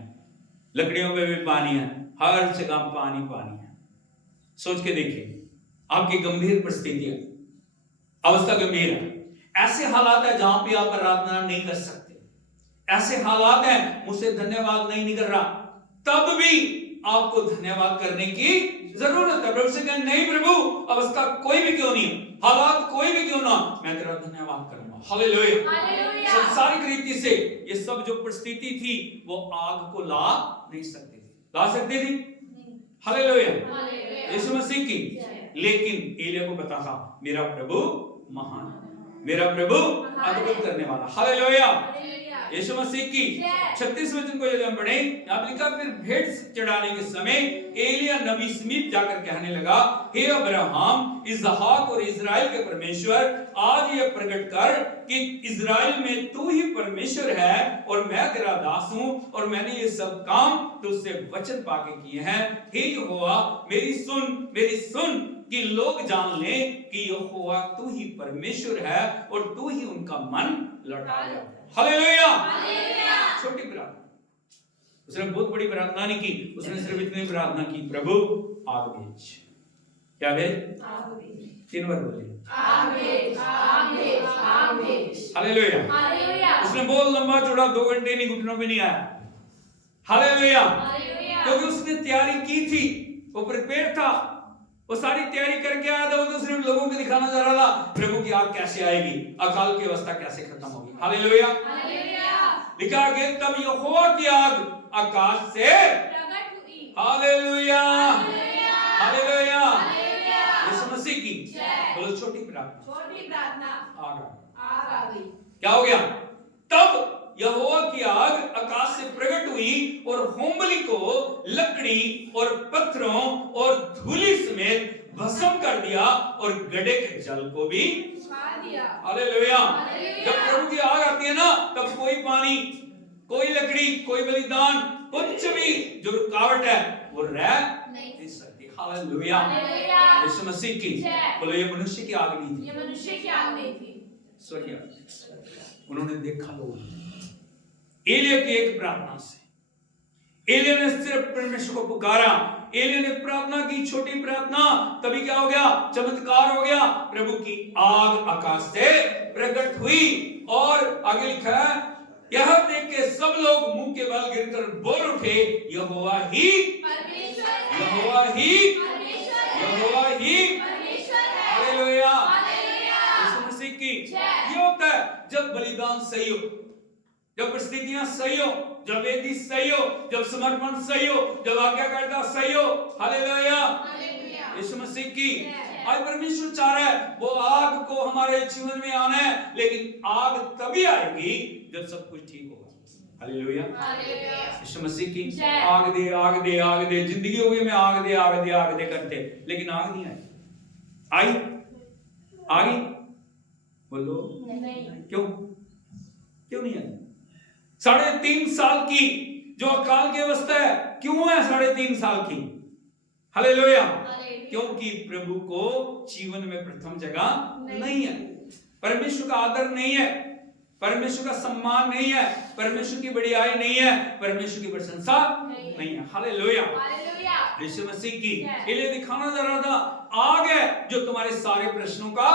लकड़ियों पे भी पानी है, हर जगह पानी पानी है। सोच के देखिए, आपकी गंभीर परिस्थितियां, अवस्था गंभीर है, ऐसे हालात है जहां पे आप आराधना नहीं कर सकते, ऐसे हालात है मुझसे धन्यवाद नहीं निकल रहा, तब भी आपको धन्यवाद करने की जरूरत है। प्रभु से कहें नहीं प्रभु, अवस्था कोई भी क्यों नहीं, हालात कोई भी क्यों ना, मैं तेरा धन्यवाद करूंगा। हालेलुया। हालेलुया। संसारिक रीति से ये सब जो परिस्थिति थी वो आग को ला नहीं सकती थी, ला सकती थी? हालेलुया। हालेलुया। यीशु मसीह की। जय। लेकिन एलिया को पता था मेरा प्रभु महान है, मेरा प्रभु अद्भुत करने वाला। हालेलुया। हालेलुया। यीशु मसीह की। जय। 36 वचन को यदि हम पढ़ें, यहाँ लिखा फिर भेंट चढ़ाने के समय एलिया नबी समीप जाकर कहने लगा, हे अब्राहम, इसहाक और इजराइल के परमेश्वर, आज यह प्रकट कर कि इजराइल में तू ही परमेश्वर है और मैं तेरा दास हूं और मैंने ये सब काम तुझसे वचन पाके किए हैं। हे यहोवा, मेरी सुन कि लोग जान ले कि यहोवा तू ही परमेश्वर है और तू ही उनका मन लौटा ले। हालेलुया। हालेलुया। छोटी प्रार्थना, उसने बहुत बड़ी प्रार्थना नहीं की, उसने सिर्फ इतनी प्रार्थना की, प्रभु आग भेज। क्या भेज? आग भेज। 3 बार बोले आग भेज। आग भेज। आग भेज। हालेलुया। हालेलुया। उसने बहुत लंबा चौड़ा 2 घंटे नहीं, घुटनों पे नहीं आया। हालेलुया। हालेलुया। क्योंकि उसने तैयारी की थी, वो प्रिपेयर था, वो सारी तैयारी करके आया था। वो तो सिर्फ लोगों को दिखाना चाह रहा था प्रभु की आग कैसे आएगी, अकाल की अवस्था कैसे खत्म होगी। हालेलुया। हालेलुया। लिखा गया तब यहोवा की आग आकाश से प्रकट हुई। Hallelujah. Hallelujah. Hallelujah. Hallelujah. Yeshu Masih की। जय। बोलो छोटी प्रार्थना, छोटी प्रार्थना। आग आ गई। आग आ गई। क्या हो गया? तब यहोवा की आग आकाश से प्रकट हुई और होमबलि को लकड़ी और पत्थरों और धूलि समेत भस्म कर दिया और गड्ढे के जल को भी छा दिया। हालेलुया। हालेलुया। जब प्रभु की आग आती है ना, तब कोई पानी, कोई लकड़ी, कोई बलिदान, कुछ भी जो रुकावट है वो रह नहीं सकती। Hallelujah, hallelujah. यीशु मसीह की। जय। बोलो ये मनुष्य की आग नहीं थी, ये मनुष्य की आग नहीं थी। स्वर्गीय आग। उन्होंने देखा लोग एलिया की एक प्रार्थना से, एलिया ने सिर्फ परमेश्वर को पुकारा, एलिया ने प्रार्थना की, छोटी प्रार्थना, तभी क्या हो गया? चमत्कार हो गया। प्रभु की आग आकाश से प्रकट हुई और आगे लिखा है, यह देख के सब लोग मुंह के बल गिरकर बोल उठे, यहोवा ही परमेश्वर है, यहोवा ही परमेश्वर है, यहोवा ही परमेश्वर है। Hallelujah, hallelujah. यीशु मसीह की। जय। ये होता है जब बलिदान सही हो, जब परिस्थितियां सही हो, जब वेदी सही हो, जब समर्पण सही हो, जब आज्ञाकारिता सही हो। Hallelujah, hallelujah. यीशु मसीह की। जय। आज परमेश्वर चाह रहा है वो आग को हमारे जीवन में आना है, लेकिन आग तभी आएगी जब सब कुछ ठीक होगा। Hallelujah, hallelujah. यीशु मसीह की। जय। आग दे, आग दे, आग दे, जिंदगी हो गई में आग दे, आग दे, आग दे करते, लेकिन आग नहीं आई। आई? आई? बोलो नहीं। क्यों? क्यों नहीं आई? 3.5 साल की जो अकाल की अवस्था है, क्यों है 3.5 साल की? हालेलुया, क्योंकि प्रभु को जीवन में प्रथम जगह नहीं है, परमेश्वर का आदर नहीं है, परमेश्वर का सम्मान नहीं है, परमेश्वर की बड़ाई नहीं है, परमेश्वर की प्रशंसा नहीं है। Hallelujah, hallelujah. यीशु मसीह की। Yes. ये दिखाना जा रहा था, आग है जो तुम्हारे सारे प्रश्नों का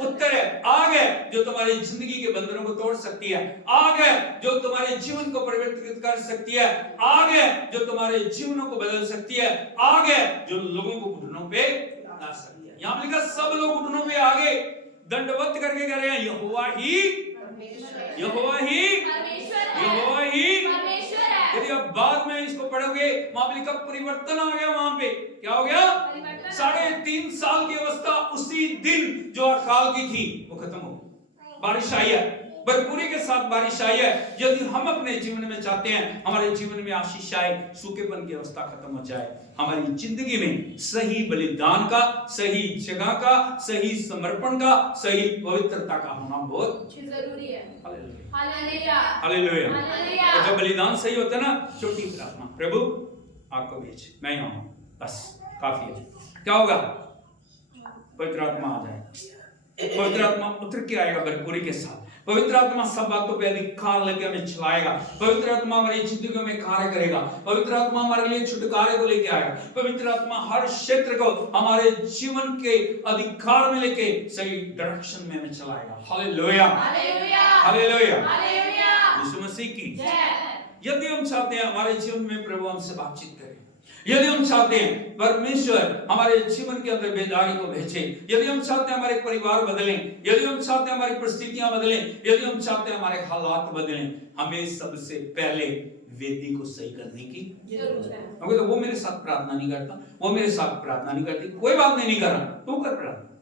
उत्तर है, आग है जो तुम्हारी जिंदगी के बंधनों को तोड़ सकती है, आग है जो तुम्हारे जीवन को परिवर्तित कर सकती है, आग है जो तुम्हारे जीवनों को बदल सकती है, आग है जो लोगों को घुटनों पे ला सकती है। यहाँ लिखा सब लोग घुटनों पे आगे दंडवत करके कह रहे हैं, यहोवा ही, यहोवा ही, परमेश्वर है, यहोवा ही। परमेश्वर है। यदि आप बाद में इसको पढ़ोगे, वहां पे लिखा परिवर्तन आ गया। वहां पे क्या हो गया? परिवर्तन। 3.5 साल की अवस्था उसी दिन जो अकाल की थी वो खत्म हो गई। बारिश आई है, भरपूरी के साथ बारिश आई है। यदि हम अपने जीवन में चाहते हैं हमारे जीवन में आशीष आए, सूखेपन की अवस्था खत्म हो जाए, हमारी जिंदगी में सही बलिदान का, सही जगह का, सही समर्पण का, सही पवित्रता का होना बहुत जरूरी है। Hallelujah, hallelujah. हालेलुया। हालेलुया। और जब बलिदान सही होता है ना, छोटी प्रार्थना, प्रभु आपको भेज, मैं यहाँ हूँ, बस काफी है। क्या होगा? पवित्र आत्मा आ जाएगा, पवित्र आत्मा उतर के आएगा भरपूरी के साथ। पवित्र आत्मा सब बातों पे अधिकार लेके हमें चलाएगा। पवित्र आत्मा हमारी जिंदगी में कार्य करेगा। पवित्र आत्मा हमारे लिए छुटकारे को लेके आएगा। पवित्र आत्मा हर क्षेत्र को हमारे जीवन के अधिकार में लेके सही डायरेक्शन में हमें चलाएगा। Hallelujah, hallelujah. Hallelujah, hallelujah. Yeshu Masih की। जय। यदि हम चाहते हैं हमारे जीवन में प्रभु हमसे बातचीत करे, यदि हम चाहते हैं परमेश्वर हमारे जीवन के अंदर बेदारी को भेजे, यदि हम चाहते हैं हमारे परिवार बदलें, यदि हम चाहते हैं हमारी परिस्थितियां बदलें, यदि हम चाहते हैं हमारे हालात बदलें, हमें सबसे पहले वेदी को सही करने की जरूरत है। क्योंकि तो वो मेरे साथ प्रार्थना नहीं करता, वो मेरे साथ प्रार्थना नहीं करती, कोई बात नहीं कर रहा, तू कर प्रार्थना।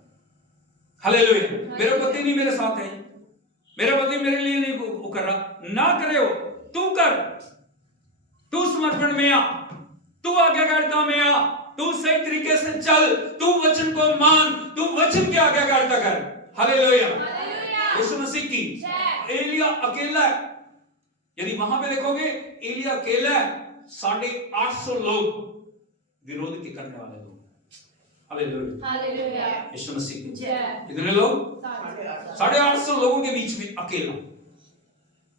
हालेलुया। मेरे पति नहीं मेरे साथ है, मेरा पति मेरे लिए नहीं वो कर रहा, ना करे हो, तू कर, तू समर्पण में आ, तू आज्ञाकारिता में आ, तू सही तरीके से चल, तू वचन को मान, तू वचन की आज्ञाकारिता कर। हालेलुया, यीशु मसीह की। एलिया अकेला है, यदि वहां पे देखोगे एलिया अकेला है, 850 लोग विरोध के करने वाले लोग। Hallelujah, hallelujah. यीशु मसीह की। जय। कितने लोग? 850 लोगों के बीच में अकेला,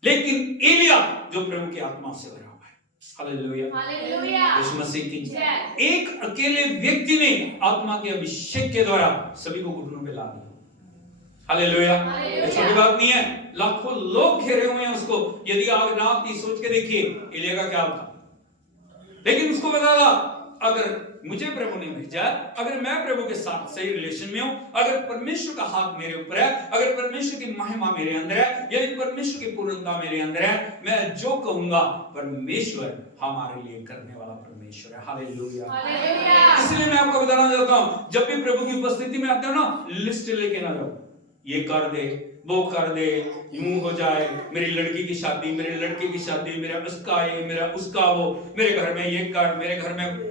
लेकिन एलिया जो प्रभु की आत्मा से भरा हुआ है। Hallelujah, hallelujah. यीशु मसीह की। जय। एक अकेले व्यक्ति ने आत्मा के अभिषेक के द्वारा सभी को घुटनों पे ला दिया। हालेलुया, ये छोटी बात नहीं है, लाखों लोग घेरे हुए हैं उसको। यदि आप रात की सोच के देखिए एलिया का क्या था, लेकिन उसको बता था अगर मुझे प्रभु ने भेजा, अगर मैं प्रभु के साथ सही रिलेशन में हूं, अगर परमेश्वर का हाथ मेरे ऊपर है, अगर परमेश्वर की महिमा मेरे अंदर है, यदि परमेश्वर की पूर्णता मेरे अंदर है, मैं जो कहूंगा परमेश्वर हमारे लिए करने वाला परमेश्वर है। Hallelujah, hallelujah. इसलिए मैं आपको बताना चाहता हूं, जब भी प्रभु की उपस्थिति में आते हो ना, लिस्ट लेके ना जाओ, ये कर दे, वो कर दे, यूं हो जाए, मेरी लड़की की शादी, मेरे लड़के की शादी, मेरा उसका ये, मेरा उसका वो, मेरे घर में ये कर, मेरे घर में।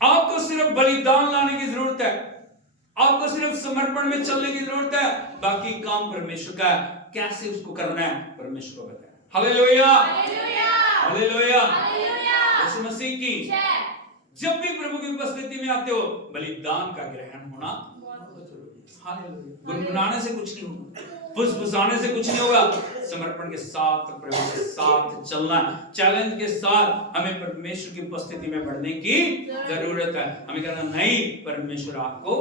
आपको सिर्फ बलिदान लाने की जरूरत है, आपको सिर्फ समर्पण में चलने की जरूरत है, बाकी काम परमेश्वर का है। कैसे उसको करना है परमेश्वर को पता है। Hallelujah, hallelujah. Hallelujah, hallelujah. Yeshu Masih की। जय। जब भी प्रभु की उपस्थिति में आते हो बलिदान का ग्रहण होना बहुत जरूरी है। हालेलुया। गुनगुनाने से कुछ नहीं होगा, फुसफुसाने से कुछ नहीं होगा। समर्पण के साथ प्रभु के साथ चलना, चैलेंज के साथ हमें परमेश्वर की उपस्थिति में बढ़ने की जरूरत है। हमें कहना नहीं, परमेश्वर आपको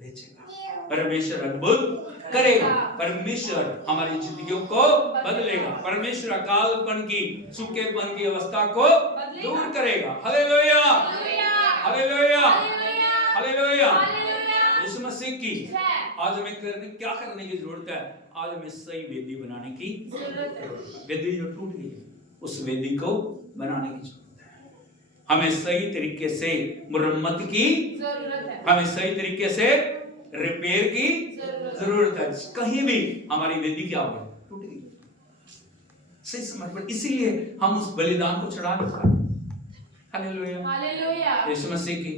भेजेगा, परमेश्वर अद्भुत करेगा, परमेश्वर हमारी जिंदगियों को बदलेगा, परमेश्वर अकालपन की, सूखेपन की अवस्था को दूर करेगा। Hallelujah, hallelujah, hallelujah. Yeshu Masih की आज हमें क्या करने की जरूरत है? आज हमें सही वेदी बनाने की जरूरत है। वेदी जो टूट गई है उस वेदी को बनाने की जरूरत है। हमें सही तरीके से मुरम्मत की जरूरत है, हमें सही तरीके से रिपेयर की जरूरत है। कहीं भी हमारी वेदी क्या हो गई? टूट गई। सही समर्पण, इसीलिए हम उस बलिदान को चढ़ा नहीं पाए। Hallelujah, hallelujah. यीशु मसीह की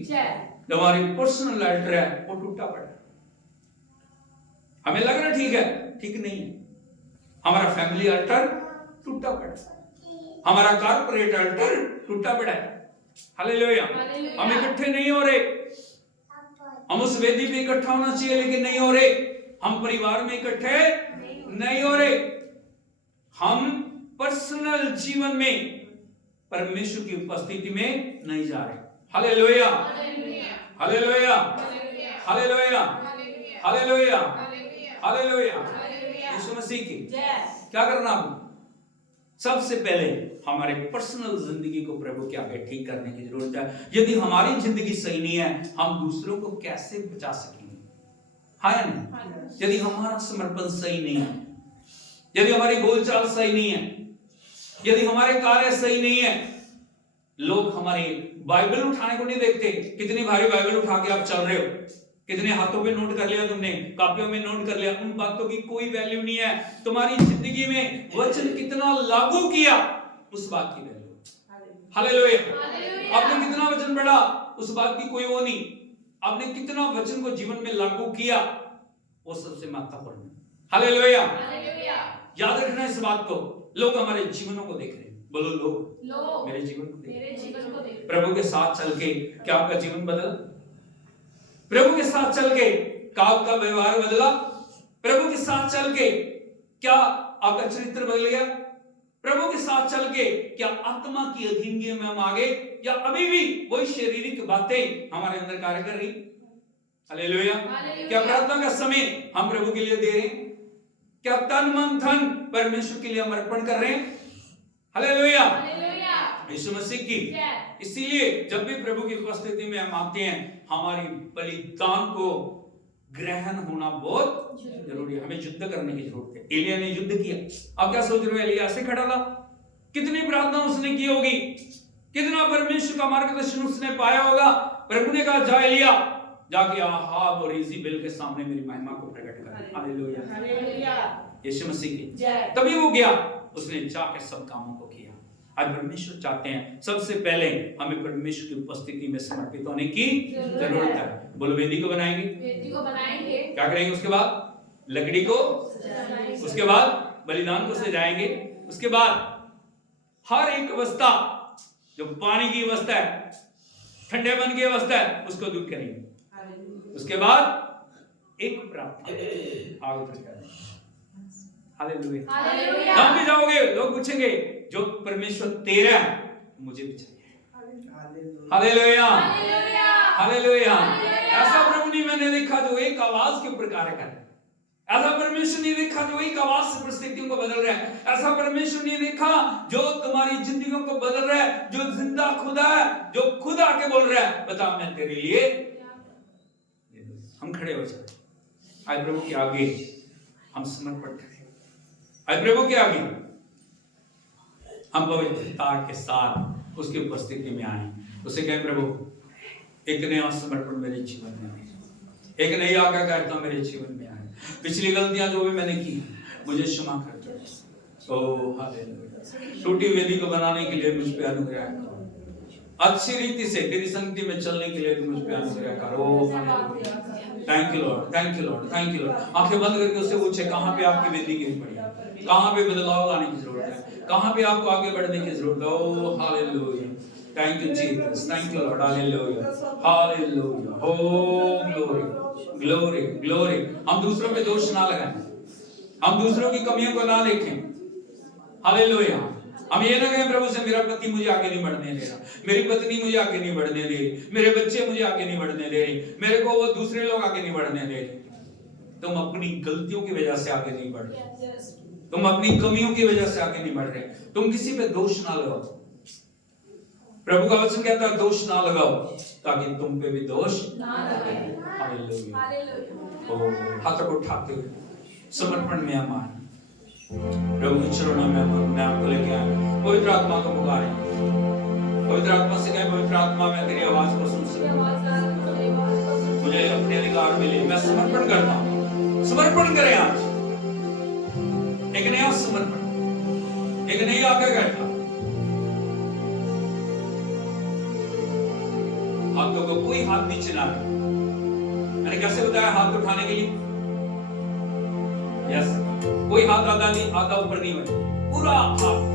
जो हमारी पर्सनल अल्टर है वो टूटा पड़ा। हमें लग रहा ठीक है, ठीक नहीं है। हमारा फैमिली अल्टर टूटा पड़ा, हमारा कॉर्पोरेट अल्टर टूटा पड़ा है। हालेलुया। हम इकट्ठे नहीं हो रहे, हम उस वेदी पे इकट्ठा होना चाहिए लेकिन नहीं हो रहे। हम परिवार में इकट्ठे नहीं हो रहे। हम पर्सनल जीवन में परमेश्वर की उपस्थिति में नहीं जा रहे। Hallelujah, hallelujah, hallelujah, hallelujah, hallelujah. Yeshu Masih की क्या करना? सबसे पहले हमारे पर्सनल जिंदगी को प्रभु के आगे ठीक करने की जरूरत है। यदि हमारी जिंदगी सही नहीं है, हम दूसरों को कैसे बचा सकेंगे? हाँ या नहीं? यदि हमारा समर्पण सही नहीं है, यदि हमारी बोलचाल सही नहीं है, यदि हमारे कार्य सही नहीं है, लोग हमारी बाइबल उठाने को नहीं देखते। कितनी भारी बाइबल उठा के आप चल रहे हो, कितने हाथों पे नोट कर लिया तुमने, कापियों में नोट कर लिया, उन बातों की कोई वैल्यू नहीं है। तुम्हारी जिंदगी में वचन कितना लागू किया उस बात की वैल्यू। हालेलुया। आपने कितना वचन पढ़ा उस बात की कोई वो नहीं। आपने कितना वचन को जीवन में लागू किया वो सबसे महत्वपूर्ण है। हालेलुया। याद रखना इस बात को। लोग हमारे जीवनों को देख रहे हैं। बोलो लोग मेरे जीवन को देख। प्रभु के साथ चल के क्या आपका जीवन बदला? प्रभु के साथ चल के क्या आपका व्यवहार बदला? प्रभु के साथ चल के क्या आपका चरित्र बदल गया? प्रभु के साथ चल के क्या आत्मा की अधीनगी में हम आगे, या अभी भी वही शारीरिक बातें हमारे अंदर कार्य कर रही? हालेलुया। क्या प्रार्थना का समय हम प्रभु के लिए दे रहे हैं? क्या तन मन धन परमेश्वर के लिए हम अर्पण कर रहे हैं? हालेलुया, यीशु मसीह की। इसीलिए जब भी प्रभु की उपस्थिति में हम आते हैं, हमारी बलिदान को ग्रहण होना बहुत जरूरी है। हमें युद्ध करने की जरूरत है। एलिया ने युद्ध किया। आप क्या सोच रहे हो? एलिया ऐसे खड़ा था? कितनी प्रार्थना उसने की होगी, कितना परमेश्वर का मार्गदर्शन उसने पाया होगा। प्रभु ने कहा जा एलिया, जाके आहाब और इजेबेल के सामने मेरी महिमा को प्रकट कर। हालेलुया, हालेलुया, यीशु मसीह की। तभी वो गया, उसने जाके सब कामों को किया। आज परमेश्वर चाहते हैं सबसे पहले हमें परमेश्वर की उपस्थिति में समर्पित होने की जरूरत है। बोलो वेदी को बनाएंगे, वेदी को बनाएंगे। क्या करेंगे उसके बाद? लकड़ी को, उसके बाद बलिदान को सजाएंगे। उसके बाद हर एक अवस्था, जो पानी की अवस्था है, ठंडेपन की अवस्था है, उसको दूर करेंगे। उसके बाद एक प्रार्थना आगे तक करेंगे। Hallelujah, hallelujah. हम भी जाओगे, लोग पूछेंगे जो परमेश्वर तेरा है मुझे भी चाहिए। Hallelujah, hallelujah. ऐसा प्रभु नहीं मैंने देखा जो एक आवाज के ऊपर कार्य कर रहा है। ऐसा परमेश्वर नहीं देखा जो एक आवाज से परिस्थितियों को बदल रहा है। ऐसा परमेश्वर नहीं देखा जो तुम्हारी जिंदगियों को बदल रहा है, जो जिंदा खुदा है, जो खुद आके बोल रहा है बता मैं तेरे लिए। हम खड़े हो जाए, आज प्रभु के आगे हम समर्पण करें। आज प्रभु के आगे हम पवित्रता के साथ उसकी उपस्थिति में आए, उसे कहें प्रभु एक नया समर्पण मेरे जीवन में आए, एक नई आज्ञाकारिता मेरे जीवन में आए। पिछली गलतियां जो भी मैंने की मुझे क्षमा कर दो। Oh hallelujah. टूटी वेदी को बनाने के लिए मुझ पे अनुग्रह करो। अच्छी रीति से तेरी संगति में चलने के लिए तुम मुझ पे अनुग्रह करो। Hallelujah. Thank you Lord, thank you Lord, thank you Lord. आंखें बंद करके उससे पूछे कहां पे आपकी वेदी गिर पड़ी है, कहां पे बदलाव लाने की जरूरत है, कहां पे आपको आगे बढ़ने की जरूरत है। Oh hallelujah. Thank you, Jesus. Thank you, Lord. Hallelujah. Hallelujah. Oh, glory. Glory. Glory. हम दूसरों पे दोष ना लगाएं. हम दूसरों की कमियों को ना देखें. हालेलुया. हम ये ना कहें प्रभु से मेरा पति मुझे आगे नहीं बढ़ने दे रहा, मेरी पत्नी मुझे आगे नहीं बढ़ने दे रही, मेरे बच्चे मुझे आगे नहीं बढ़ने दे रहे, मेरे को वो दूसरे लोग आगे नहीं बढ़ने दे रहे. तुम अपनी गलतियों की वजह से आगे नहीं बढ़ रहे, तुम अपनी कमियों की वजह से आगे नहीं बढ़ रहे. तुम किसी पे दोष ना लगाओ. प्रभु का वचन कहता है दोष ना लगाओ ताकि तुम पे भी दोष ना लगे. हालेलुया. हाथों को उठाते हुए समर्पण में हम आए. प्रभु के चरणों में मैं आपको लेके आया. पवित्र आत्मा को पुकारें. पवित्र आत्मा से कहें पवित्र आत्मा मैं तेरी आवाज को सुन सकता हूं, मुझे अपने अधिकार मिले, मैं समर्पण करता हूं. समर्पण करें आज. एक नया समर्पण, एक नई आज्ञाकारिता. हाथों को कोई हाथ नीचे ना रहे. मैंने कैसे बताया हाथ उठाने के लिए? यस, कोई हाथ आधा नहीं, आधा ऊपर नहीं है, पूरा हाथ.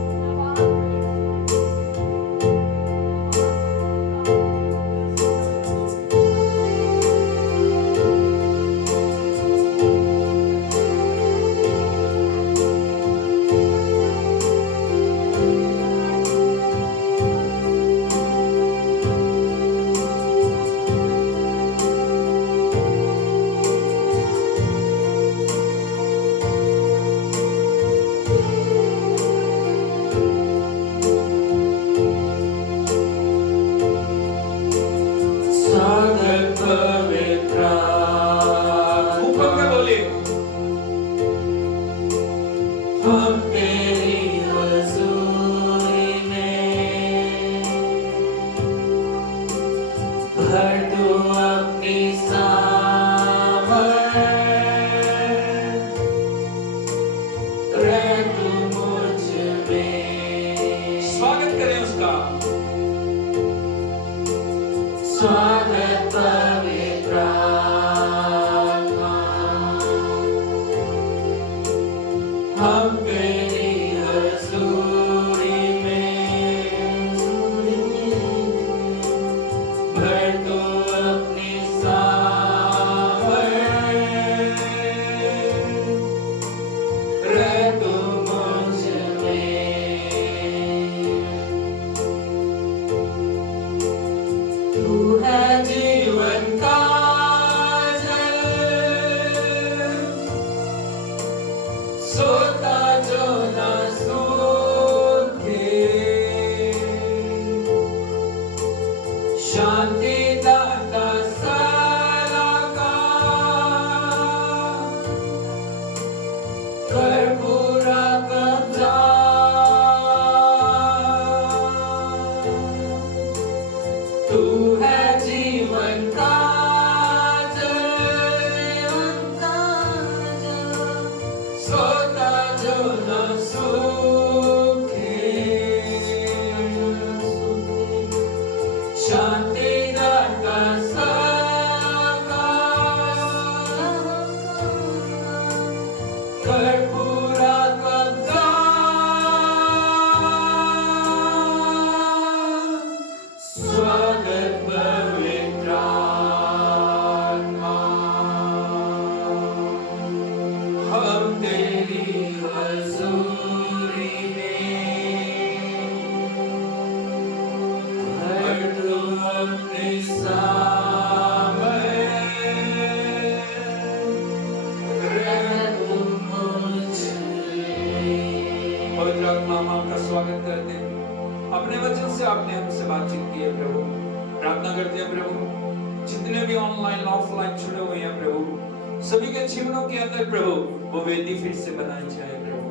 सभी के जीवनों के अंदर प्रभु वो वेदी फिर से बनाई जाए प्रभु.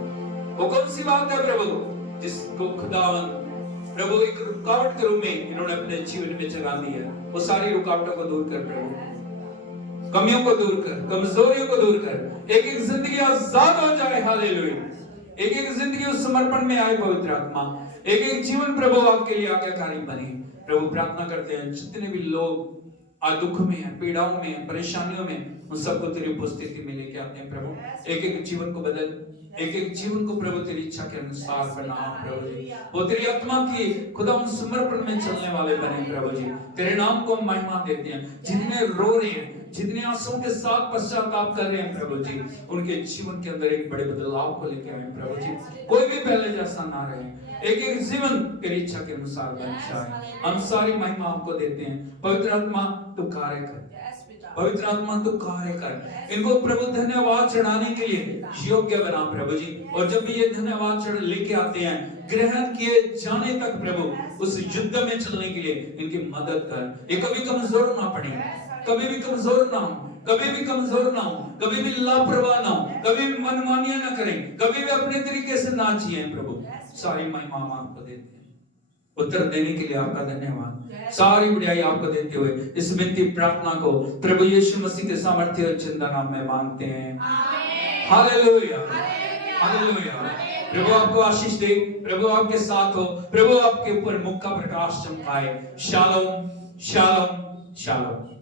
वो कौन सी बात है प्रभु जिसको खुदावन प्रभु एक रुकावट के रूप में इन्होंने अपने जीवन में जगा दी है. वो सारी रुकावटों को दूर कर प्रभु, कमियों को दूर कर, कमजोरियों को दूर कर. एक एक जिंदगी आजाद हो जाए. हालेलुया. एक एक जिंदगी उस समर्पण में आए पवित्र आत्मा. एक एक जीवन प्रभु आपके लिए आज्ञाकारी बने. प्रभु प्रार्थना करते हैं जितने भी लोग दुख में हैं, पीड़ाओं में, परेशानियों में, उन सबको तेरी उपस्थिति में लेके आते हैं प्रभु। एक एक जीवन को बदल, एक एक जीवन को प्रभु तेरी इच्छा के अनुसार बना प्रभु जी। वो तेरी आत्मा की खुदा उन समर्पण में चलने वाले बने प्रभु जी। तेरे नाम को हम महिमा देते हैं। जितने रो रहे हैं, जितने आंसुओं के साथ पश्चाताप कर रहे हैं प्रभु जी, उनके जीवन के अंदर एक बड़े बदलाव को लेके आए प्रभु जी। कोई भी पहले जैसा ना रहे, एक एक जीवन तेरी इच्छा के अनुसार बन जाए। हम सारी महिमा आपको देते हैं। पवित्र आत्मा तू कार्य कर, पवित्र आत्मा तू कार्य कर। इनको प्रभु धन्यवाद चढ़ाने के लिए योग्य बना प्रभु जी। और जब भी ये धन्यवाद चढ़ लेके आते हैं, ग्रहण किए जाने तक प्रभु उस युद्ध में चलने के लिए इनकी मदद कर। ये कभी कमजोर ना पड़े, कभी भी कमजोर ना हो, कभी भी कमजोर ना हो, कभी भी लापरवाह ना हो, कभी भी मनमानियां ना करें, कभी भी अपने तरीके से ना जिए प्रभु। सारी महिमा हम आपको देते हैं। उत्तर देने के लिए आपका धन्यवाद। सारी बढ़ाई आपको देते हुए इस विनती प्रार्थना को प्रभु यीशु मसीह के सामर्थ्य और जिंदा नाम में मांगते हैं। Hallelujah, hallelujah. प्रभु आपको आशीष दे, प्रभु आपके साथ हो, प्रभु आपके ऊपर मुख का प्रकाश चमकाए। शालोम, शालोम, शालोम।